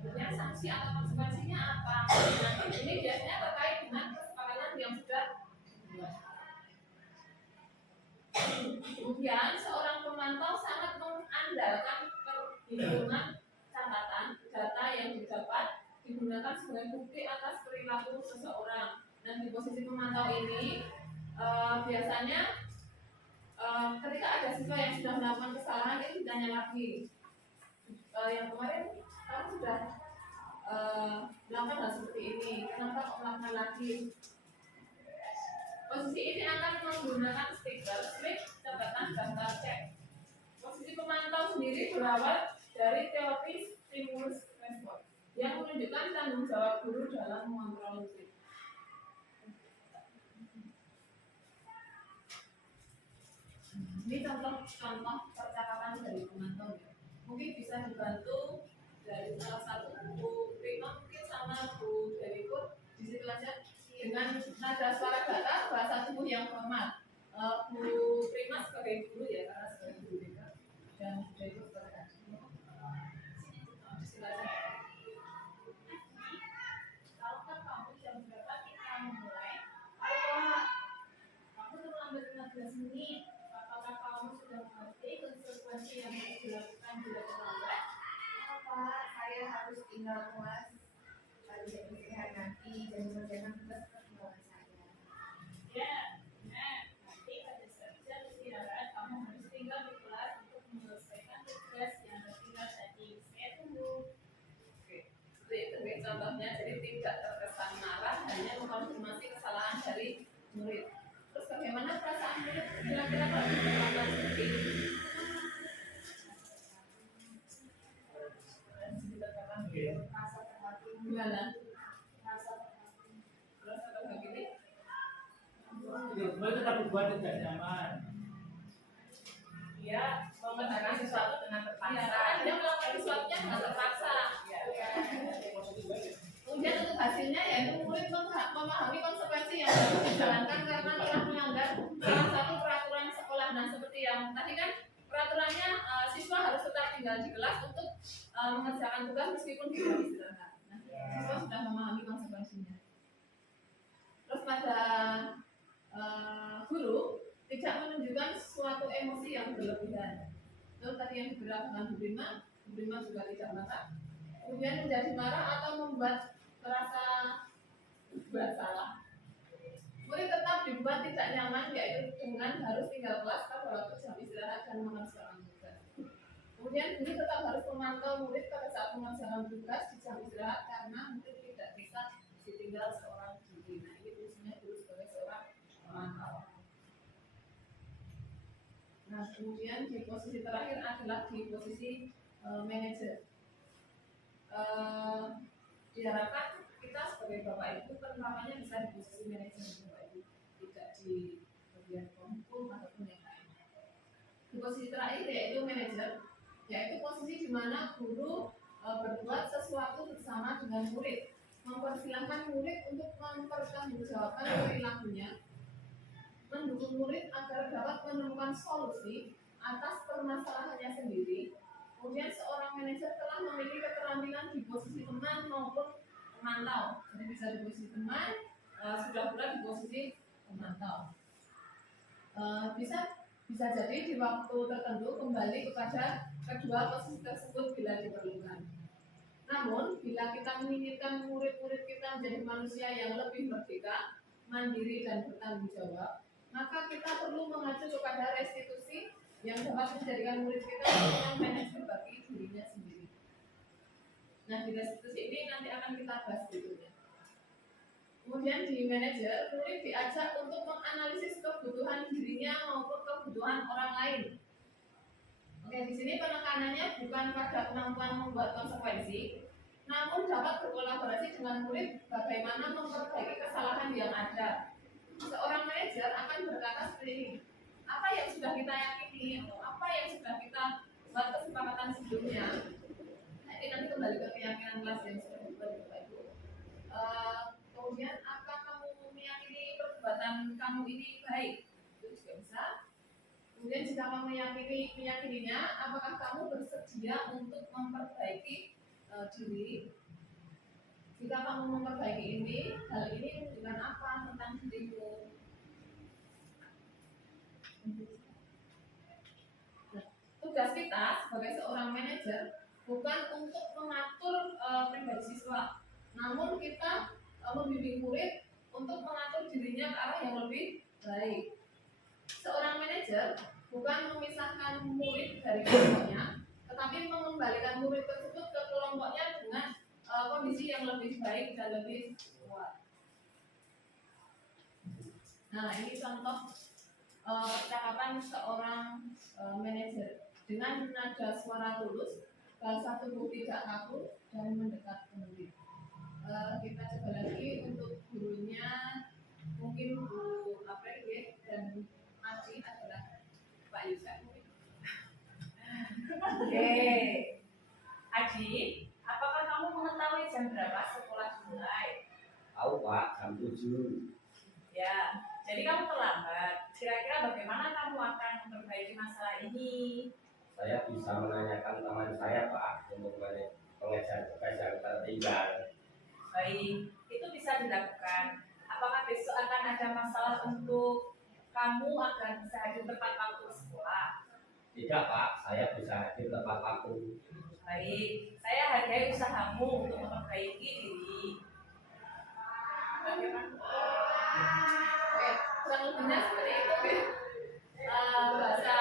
Kemudian sanksi atau konsekuensinya apa? Nah, ini biasanya terkait dengan kesepakatan yang sudah dibuat. Kemudian seorang pemantau sangat mengandalkan perhitungan catatan data yang didapat digunakan sebagai bukti atas perilaku seseorang. Dan di posisi pemantau ini biasanya ketika ada siswa yang sudah melakukan kesalahan itu ditanya lagi, yang kemarin kamu sudah melakukan hal seperti ini, kenapa kok melakukan lagi? Posisi ini akan sendiri berawal dari teori stimulus respons yang menunjukkan tanggung jawab guru dalam mengontrol murid. Ini contoh percakapan dari pemantau ya. Mungkin bisa dibantu dari salah satu Bu Prima mungkin sama Bu Dewi Pur di situ aja dengan nada suara datar bahasa tubuh yang formal. Bu Prima sebagai guru ya karena sebagai guru juga dan Bu Dewi Pur sebagai adik. Silakan. Kalau kan kamu jam berapa kita mulai? Kalau kamu terlambat 15 menit, apakah kamu sudah mengerti konsekuensi yang harus dilakukan bila terlambat? Pak, saya harus tinggal kelas pada jam istirahat nanti dan mengerjakan tugas pertemuan saya. Ya, nah, nanti pada saat jam istirahat kamu harus tinggal di kelas untuk menyelesaikan tugas yang tertinggal tadi. Saya tunggu. Oke, itu contohnya jadi tidak terkesan marah hanya mengkonfirmasi kesalahan dari murid. Terus bagaimana perasaan murid kira-kira kalau terlambat seperti ini? Rasa terhati, Gimana? rasa terhati. Terus apa begini? Itu tapi buat tidak nyaman. Dia mengerjakan sesuatu dengan terpaksa. Ya, dia melakukan sesuatunya dengan terpaksa. Ya. Kemudian untuk hasilnya yaitu murid memahami konsekuensi yang harus dijalankan karena telah melanggar salah satu peraturan sekolah. Nah, seperti yang tadi kan peraturannya siswa harus tetap tinggal di kelas untuk mengerjakan tugas meskipun tidak istirahat. Nah, siswa sudah memahami konsekuensinya. Terus pada guru tidak menunjukkan suatu emosi yang berlebihan. Terus tadi yang digerakkan Bu Prima juga tidak marah. Kemudian menjadi marah atau membuat terasa bersalah. Murid tetap dibuat tidak nyaman yaitu dengan harus tinggal kelas pada waktu jam istirahat dan mengerjakan tugas. Kemudian guru tetap harus memantau murid pada saat mengerjakan tugas di jam istirahat karena murid tidak bisa ditinggal seorang diri. Nah, ini fungsinya guru sebagai seorang pemantau. Nah, kemudian di posisi terakhir adalah di posisi manajer. Diharapkan kita sebagai bapak ibu penerapannya bisa di posisi manajer bapak ibu, tidak di bagian hukum ataupun yang lain. Di posisi terakhir yaitu manajer, yaitu posisi di mana guru berbuat sesuatu bersama dengan murid, mempersilahkan murid untuk mempertanggungjawabkan perilakunya, mendukung murid agar dapat menemukan solusi atas permasalahannya sendiri. Kemudian seorang manajer telah memiliki keterampilan di posisi teman maupun pemantau. Jadi bisa di posisi teman, sudah pula di posisi pemantau. Bisa jadi di waktu tertentu kembali kepada kedua posisi tersebut bila diperlukan. Namun, bila kita menginginkan murid-murid kita menjadi manusia yang lebih merdeka, mandiri dan bertanggung jawab, maka kita perlu mengacu kepada restitusi yang dapat menjadikan murid kita seorang manajer bagi dirinya sendiri. Nah, di restitusi ini nanti akan kita bahas berikutnya. Kemudian di manajer, murid diajak untuk menganalisis kebutuhan dirinya maupun kebutuhan orang lain. Oke, di sini penekanannya bukan pada kemampuan membuat konsekuensi, namun dapat berkolaborasi dengan murid bagaimana memperbaiki kesalahan yang ada. Seorang manajer akan berkata seperti ini, apa yang sudah kita yakini atau apa yang sudah kita buat kesepakatan sebelumnya. Nah, ini nanti kembali ke keyakinan kelas yang sudah dibuat Bapak Ibu. Kemudian apa kamu meyakini perbuatan kamu ini baik? Itu juga bisa. Kemudian jika kamu meyakininya, apakah kamu bersedia untuk memperbaiki diri? Jika kamu memperbaiki ini, hal ini menunjukkan apa tentang dirimu? Nah, tugas kita sebagai seorang manajer bukan untuk mengatur pribadi siswa, namun kita membimbing murid untuk mengatur dirinya ke arah yang lebih baik. Seorang manajer bukan memisahkan murid dari kelompoknya, tetapi mengembalikan murid tersebut ke kelompoknya dengan kondisi yang lebih baik dan lebih kuat. Nah, ini contoh percakapan seorang manajer. dengan nada suara tulus, bahasa tubuh tidak kaku dan mendekat ke murid. Kita coba lagi untuk gurunya, mungkin Bu April ya, dan Aji adalah Pak Yusuf. Oke, Aji, apakah kamu mengetahui jam berapa sekolah dimulai? Tahu Pak, jam 7. Ya, jadi kamu terlambat. Kira-kira bagaimana kamu akan memperbaiki masalah ini? Saya bisa menanyakan teman saya Pak untuk mengejar tugas yang tertinggal. Baik, itu bisa dilakukan. Apakah besok akan ada masalah untuk kamu agar bisa hadir tepat waktu ke sekolah? Tidak Pak, saya bisa hadir tepat waktu. Baik, saya hargai usahamu untuk memperbaiki diri. Bagaimana? Oke, kurang lebihnya seperti itu ya. Bahasa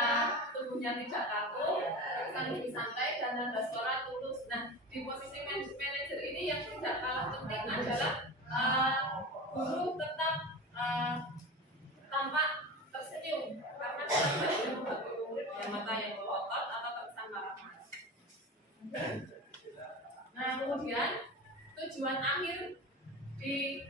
tubuhnya tidak kaku, terkesan lebih santai dan nada suara tulus. Nah, di posisi manajer ini yang tidak kalah penting adalah guru tetap tampak tersenyum karena kita tidak boleh membantu murid dengan mata yang melotot atau terkesan marah-marah. Nah, kemudian tujuan akhir di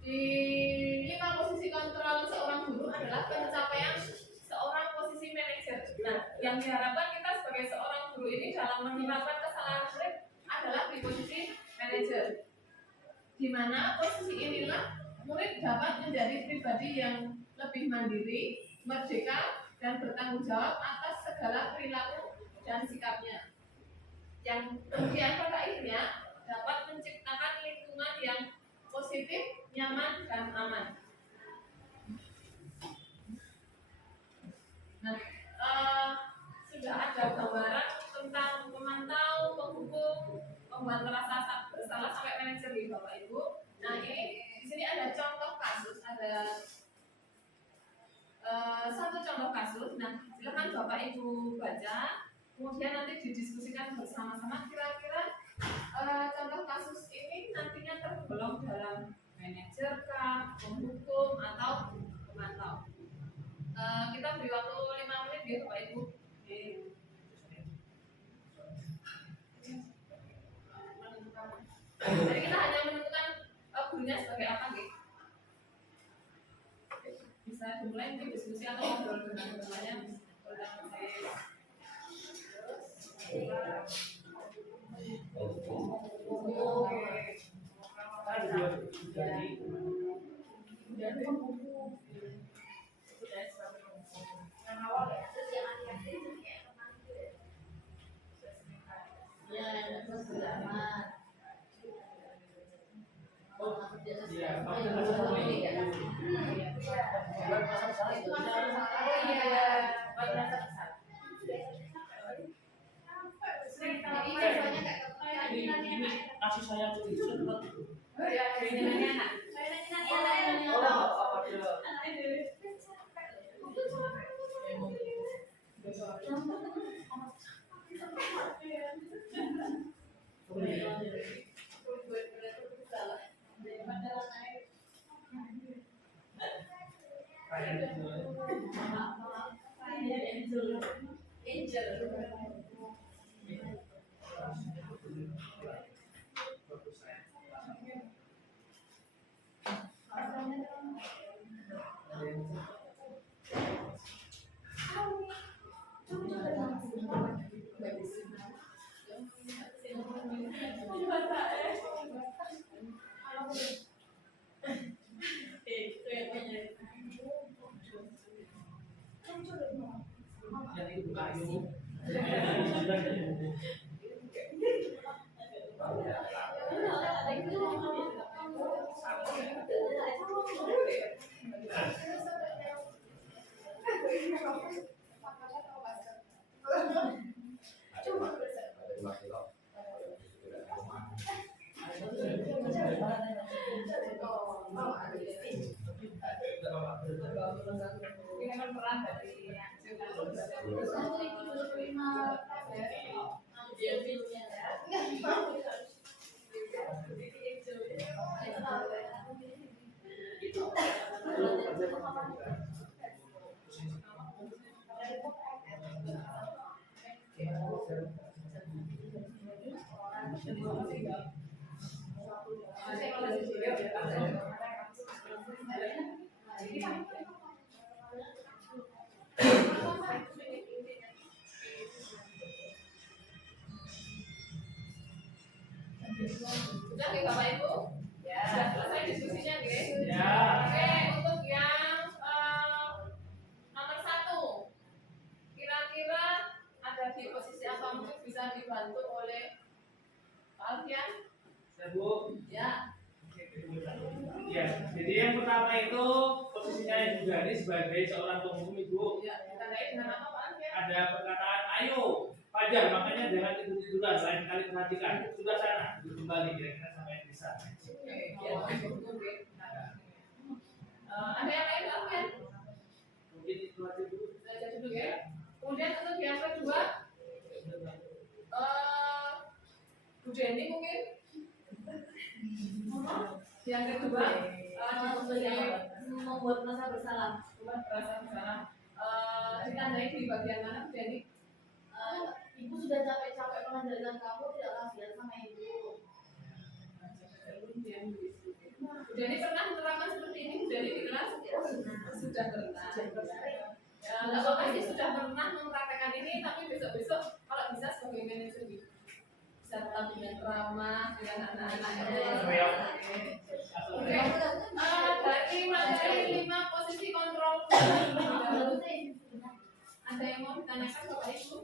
5 posisi kontrol seorang guru adalah pencapaian seorang posisi manajer. Nah, yang diharapkan kita sebagai seorang guru ini dalam menghindarkan kesalahan murid adalah di posisi manajer, di mana posisi inilah murid dapat menjadi pribadi yang lebih mandiri, merdeka, dan bertanggung jawab atas segala perilaku dan sikapnya. Yang kemudian pada akhirnya dapat menciptakan lingkungan yang positif, nyaman, dan aman. Nah, sudah ada gambaran tentang memantau, menghukum, membuat merasa bersalah sampai manajer di Bapak Ibu. Nah, ini di sini ada contoh kasus, ada satu contoh kasus. Nah, silakan Bapak Ibu baca, kemudian nanti didiskusikan bersama-sama kira-kira contoh kasus ini nantinya tergolong dalam manajer kah, penghukum, atau pemantau. Kita beri waktu 5 menit ya Bapak Ibu. Jadi kita hanya menentukan gurunya sebagai apa gitu. Bisa dimulai mungkin diskusi atau ngobrol dengan teman-temannya. Kasih saya tuh pertama itu posisinya Ibu Dani sebagai seorang penghukum Ibu. Ya, ditandai dengan apa Pak Alfian? Ada perkataan ayo Fajar, makanya jangan tidur-tiduran, lain kali perhatikan. Sudah sana, duduk kembali kira-kira sampai yang bisa. Oke, ya, oke. Ada yang lain Pak Alfian? Mungkin itu aja dulu. Belajar dulu ya. Kemudian untuk yang kedua, Bu Jenny mungkin. Yang kedua, membuat merasa bersalah. membuat rasa bersalah. Ditandai di bagian mana Bu Jenny? Ibu sudah capek-capek mengajarkan kamu tidak kasihan sama ibu. Bu Jenny pernah menerapkan seperti ini? Bu Jenny di kelas? Sudah pernah. Ya, nggak apa-apa sih sudah pernah mempraktekkan ini, tapi besok-besok kalau bisa sebagai manajer gitu. Bisa tetap dengan ramah dengan anak-anaknya. Oke. Dari materi 5 posisi kontrol. Ada yang mau ditanyakan Bapak Ibu?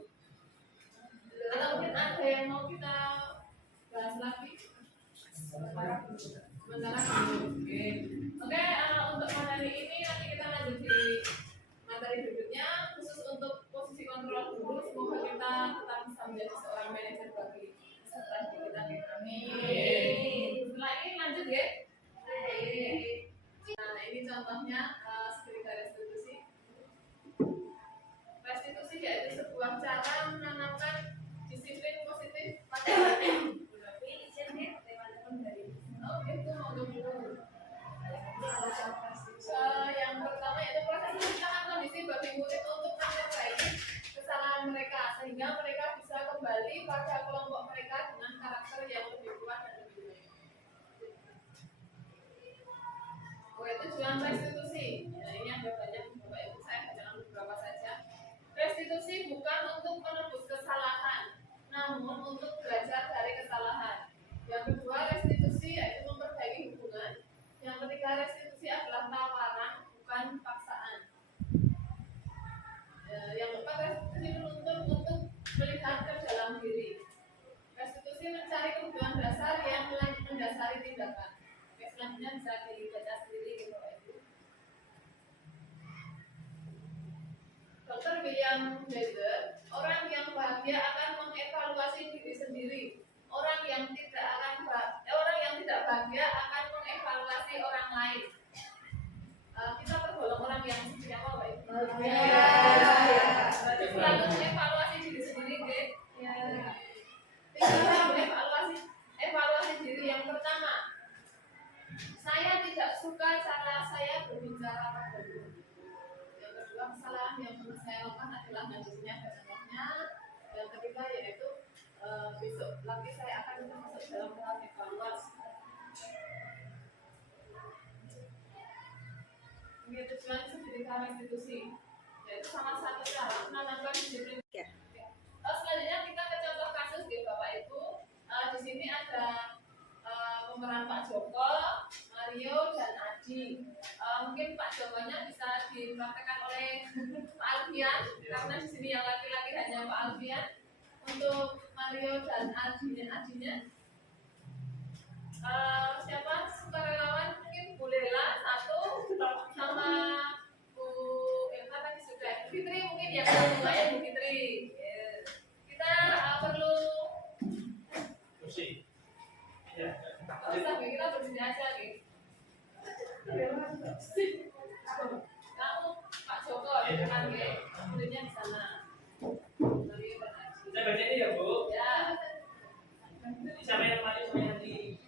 Atau mungkin ada yang mau kita bahas lagi? Sementara oke. Oke, untuk materi ini nanti kita lanjut di materi berikutnya, khusus untuk posisi kontrol guru. Semoga kita tetap bisa menjadi seorang manajer bagi peserta didik kita. Amin. Setelah ini lanjut ya. Nah, ini contohnya seketika restitusi. Restitusi yaitu sebuah cara menanamkan disiplin positif pada anak. Oh, itu mau dulu. Yang pertama yaitu proses penciptaan kondisi bagi murid untuk memperbaiki kesalahan mereka sehingga mereka bisa kembali pada kelompok mereka dengan karakter yang lebih kuat dan lebih baik. Oke, tujuan restitusi. Nah, ini ada banyak Bapak Ibu, saya bacakan beberapa saja. Restitusi bukan untuk menebus kesalahan, namun untuk belajar dari kesalahan. Yang kedua, restitusi yaitu memperbaiki hubungan. Yang ketiga, restitusi adalah tawaran, bukan paksaan. Yang keempat, restitusi menuntut untuk melihat ke dalam diri. Restitusi mencari kebutuhan dasar yang mendasari tindakan. Oke, selanjutnya bisa dibaca sendiri gitu Pak Ibu. Dr. William Blazer, orang yang bahagia akan mengevaluasi diri sendiri. Orang yang tidak bahagia akan mengevaluasi orang lain. Kita tergolong orang yang seperti apa, Pak Ibu? Berarti selalu mengevaluasi diri sendiri, deh. Evaluasi diri yang pertama. Saya tidak suka cara saya berbicara pada guru. Yang kedua, kesalahan yang pernah saya lakukan adalah najisnya contohnya. Yang ketiga yaitu besok lagi saya akan masuk dalam tahap evaluasi. Ini tujuan seketika restitusi, yaitu salah satu cara menanamkan disiplin. Selanjutnya kita ke contoh kasus gitu Bapak Ibu. Di sini ada pemeran Pak Joko, Mario dan Adi. Mungkin Pak Jokonya bisa dipraktekkan oleh Pak Alfian, karena di sini yang laki-laki hanya Pak Alfian. Untuk Mario dan Adinya, siapa sukarelawan mungkin Bu Lela satu sama Bu Elva tadi sudah. Fitri mungkin yang lumayan Bu Fitri. Kita perlu Kursi. Ya. usah kita bersini aja gitu. Kamu Pak Joko kan muridnya di sana. Mario dan Adi. Saya baca ini ya Bu. Ya. Siapa yang maju sama yang di?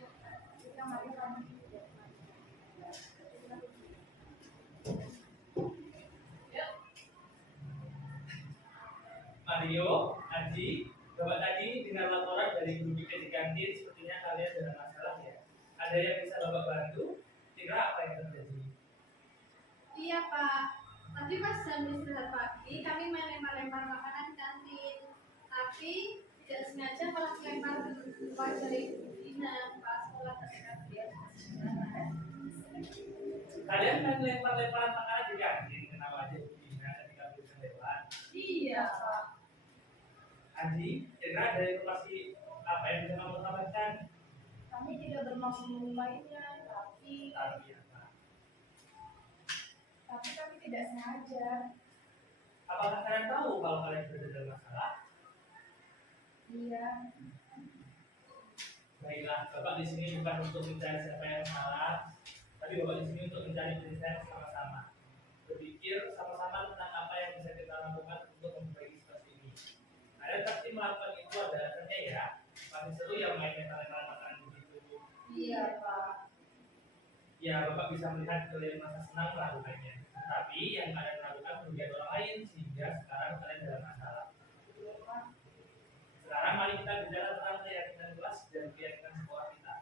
Ya. Mario, Adi, Bapak tadi dengar laporan dari guru BK di kantin, sepertinya kalian ada masalah ya. Ada yang bisa Bapak bantu? Kira apa yang terjadi? Iya Pak, tadi pas jam istirahat pagi kami main lempar-lempar makanan di kantin. Tapi tidak sengaja malah lempar wajar ibu Dina pas sekolah terdekat dia. Kalian kan lempar-lemparan makanan di kantin, kenapa aja Bina ketika bisa lewat? Iya Pak. Adi, kira ada informasi apa yang bisa kamu tambahkan? Kami tidak bermaksud memulainya, tapi Tapi apa? tidak sengaja. Apakah kalian tahu kalau kalian berada dalam masalah? Iya. Baiklah, Bapak di sini bukan untuk mencari siapa yang salah, tapi Bapak di sini untuk mencari penyelesaian sama-sama. Berpikir sama-sama tentang apa yang bisa kita lakukan untuk memperbaiki situasi ini. Kalian pasti melakukan itu ada alasannya ya. Pasti seru yang mainnya kalian makan begitu. Iya, Pak. Ya, Bapak bisa melihat kalian masa senang melakukannya. Tapi yang kalian lakukan merugikan orang lain sehingga sekarang kalian dalam masalah. Sekarang mari kita bicara tentang keyakinan kelas dan keyakinan sekolah kita.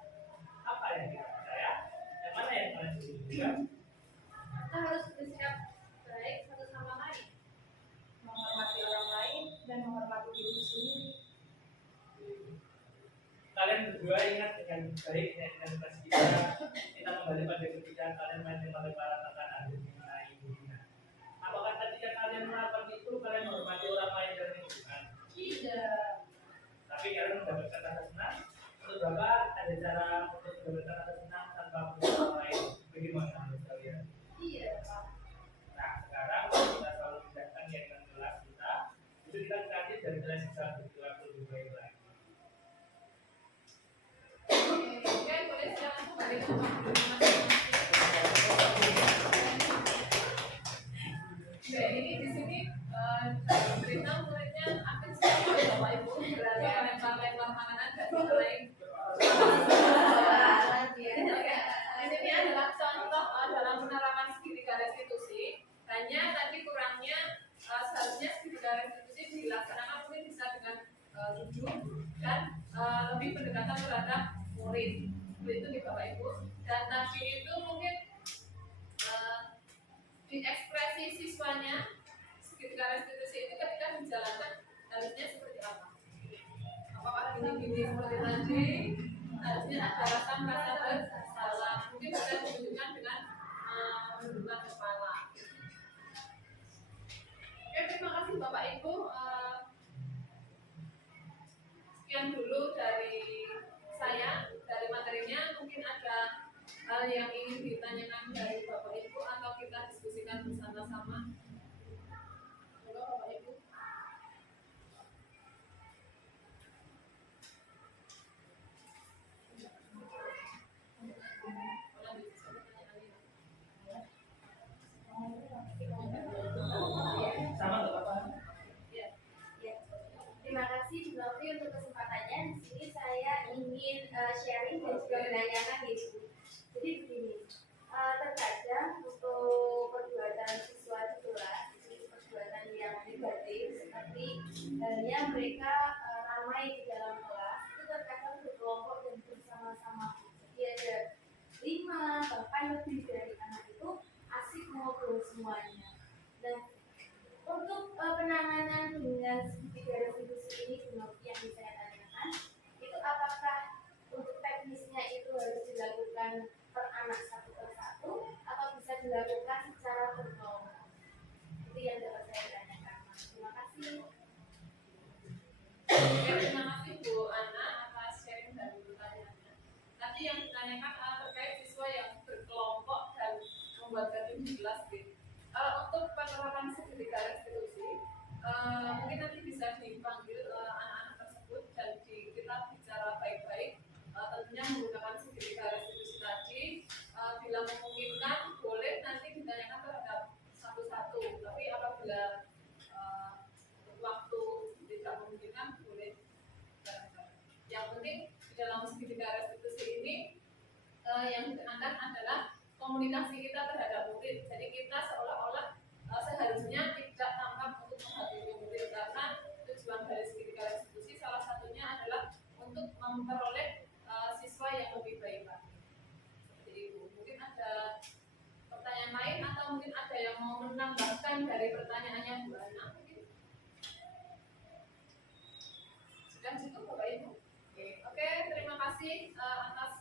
Apa yang kita percaya? Yang mana yang kalian setuju? Kita harus bersikap baik satu sama lain. Menghormati orang lain dan menghormati diri sendiri. Kalian berdua ingat dengan baik keyakinan kelas kita. Kita kembali pada ketika kalian main lempar-lemparan tentang Argentina, Indonesia. Apakah tadi yang kalian melakukan itu kalian menghormati orang lain dan lingkungan? Tidak. Tapi kalian mendapatkan rasa senang. Menurut Bapak ada cara untuk mendapatkan rasa senang tanpa merugikan orang lain. Bagaimana menurut kalian? Iya, Pak. Nah, sekarang kita selalu pindahkan keyakinan kelas kita. Itu kita ganti dari kelas bisa bergerak lebih baik lagi. Oke, boleh silakan kembali ke tempat duduk masing-masing. Oke, ini di sini berita muridnya akan sekali Bapak Ibu berada lempar-lempar makanan dan lain. Oke, di sini adalah contoh dalam penerapan segitiga restitusi. Hanya tadi kurangnya seharusnya segitiga restitusi dilaksanakan mungkin bisa dengan duduk dan lebih pendekatan terhadap murid. Itu di Bapak Ibu. Dan tadi itu mungkin di ekspresi siswanya segitiga restitusi itu ketika menjalankan harusnya seperti apa? Apakah gini-gini seperti tadi? Harusnya ada rasa merasa bersalah. Mungkin bisa ditunjukkan dengan menundukkan kepala. Oke, terima kasih Bapak Ibu. Sekian dulu dari saya, dari materinya. Mungkin ada hal yang ingin ditanyakan dari Bapak Ibu atau kita diskusikan bersama-sama. Halo Bapak Ibu. Sama nggak Bapak? Ya. Terima kasih Bu Novi untuk kesempatannya. Di sini saya ingin sharing dan juga menanyakan gitu. Jadi begini, terkadang untuk perbuatan siswa di kelas itu perbuatan yang negatif seperti halnya mereka ramai di dalam kelas itu terkadang berkelompok dan bersama-sama. Jadi ada 5 bahkan lebih dari anak itu asik ngobrol semuanya. Dan untuk penanganan dengan segitiga restitusi ini yang saya tanyakan, itu apakah untuk teknisnya itu harus dilakukan per anak satu persatu atau bisa dilakukan secara berkelompok? Itu yang dapat saya tanyakan. Terima kasih. Oke, terima kasih Bu Ana atas sharing dan pertanyaannya. Tadi yang ditanyakan terkait siswa yang berkelompok dan membuat gaduh di kelas B. Untuk penerapan segitiga restitusi, mungkin nanti bisa dipanggil anak-anak tersebut dan kita bicara baik-baik. Tentunya menggunakan segitiga restitusi tadi. Bila memungkinkan, boleh nanti ditanyakan terhadap satu-satu. Tapi apabila waktu tidak memungkinkan, boleh bareng-bareng. Yang penting di dalam segitiga restitusi ini yang ditekankan adalah komunikasi kita terhadap murid. Jadi kita seolah-olah seharusnya tidak tampak untuk menghakimi murid karena tujuan dari segitiga restitusi salah satunya adalah untuk memperoleh siswa yang lebih baik lagi. Seperti itu. Mungkin ada pertanyaan lain atau mungkin ada yang mau menambahkan dari pertanyaannya Bu Ana? Sudah cukup Bapak Ibu. Oke, terima kasih atas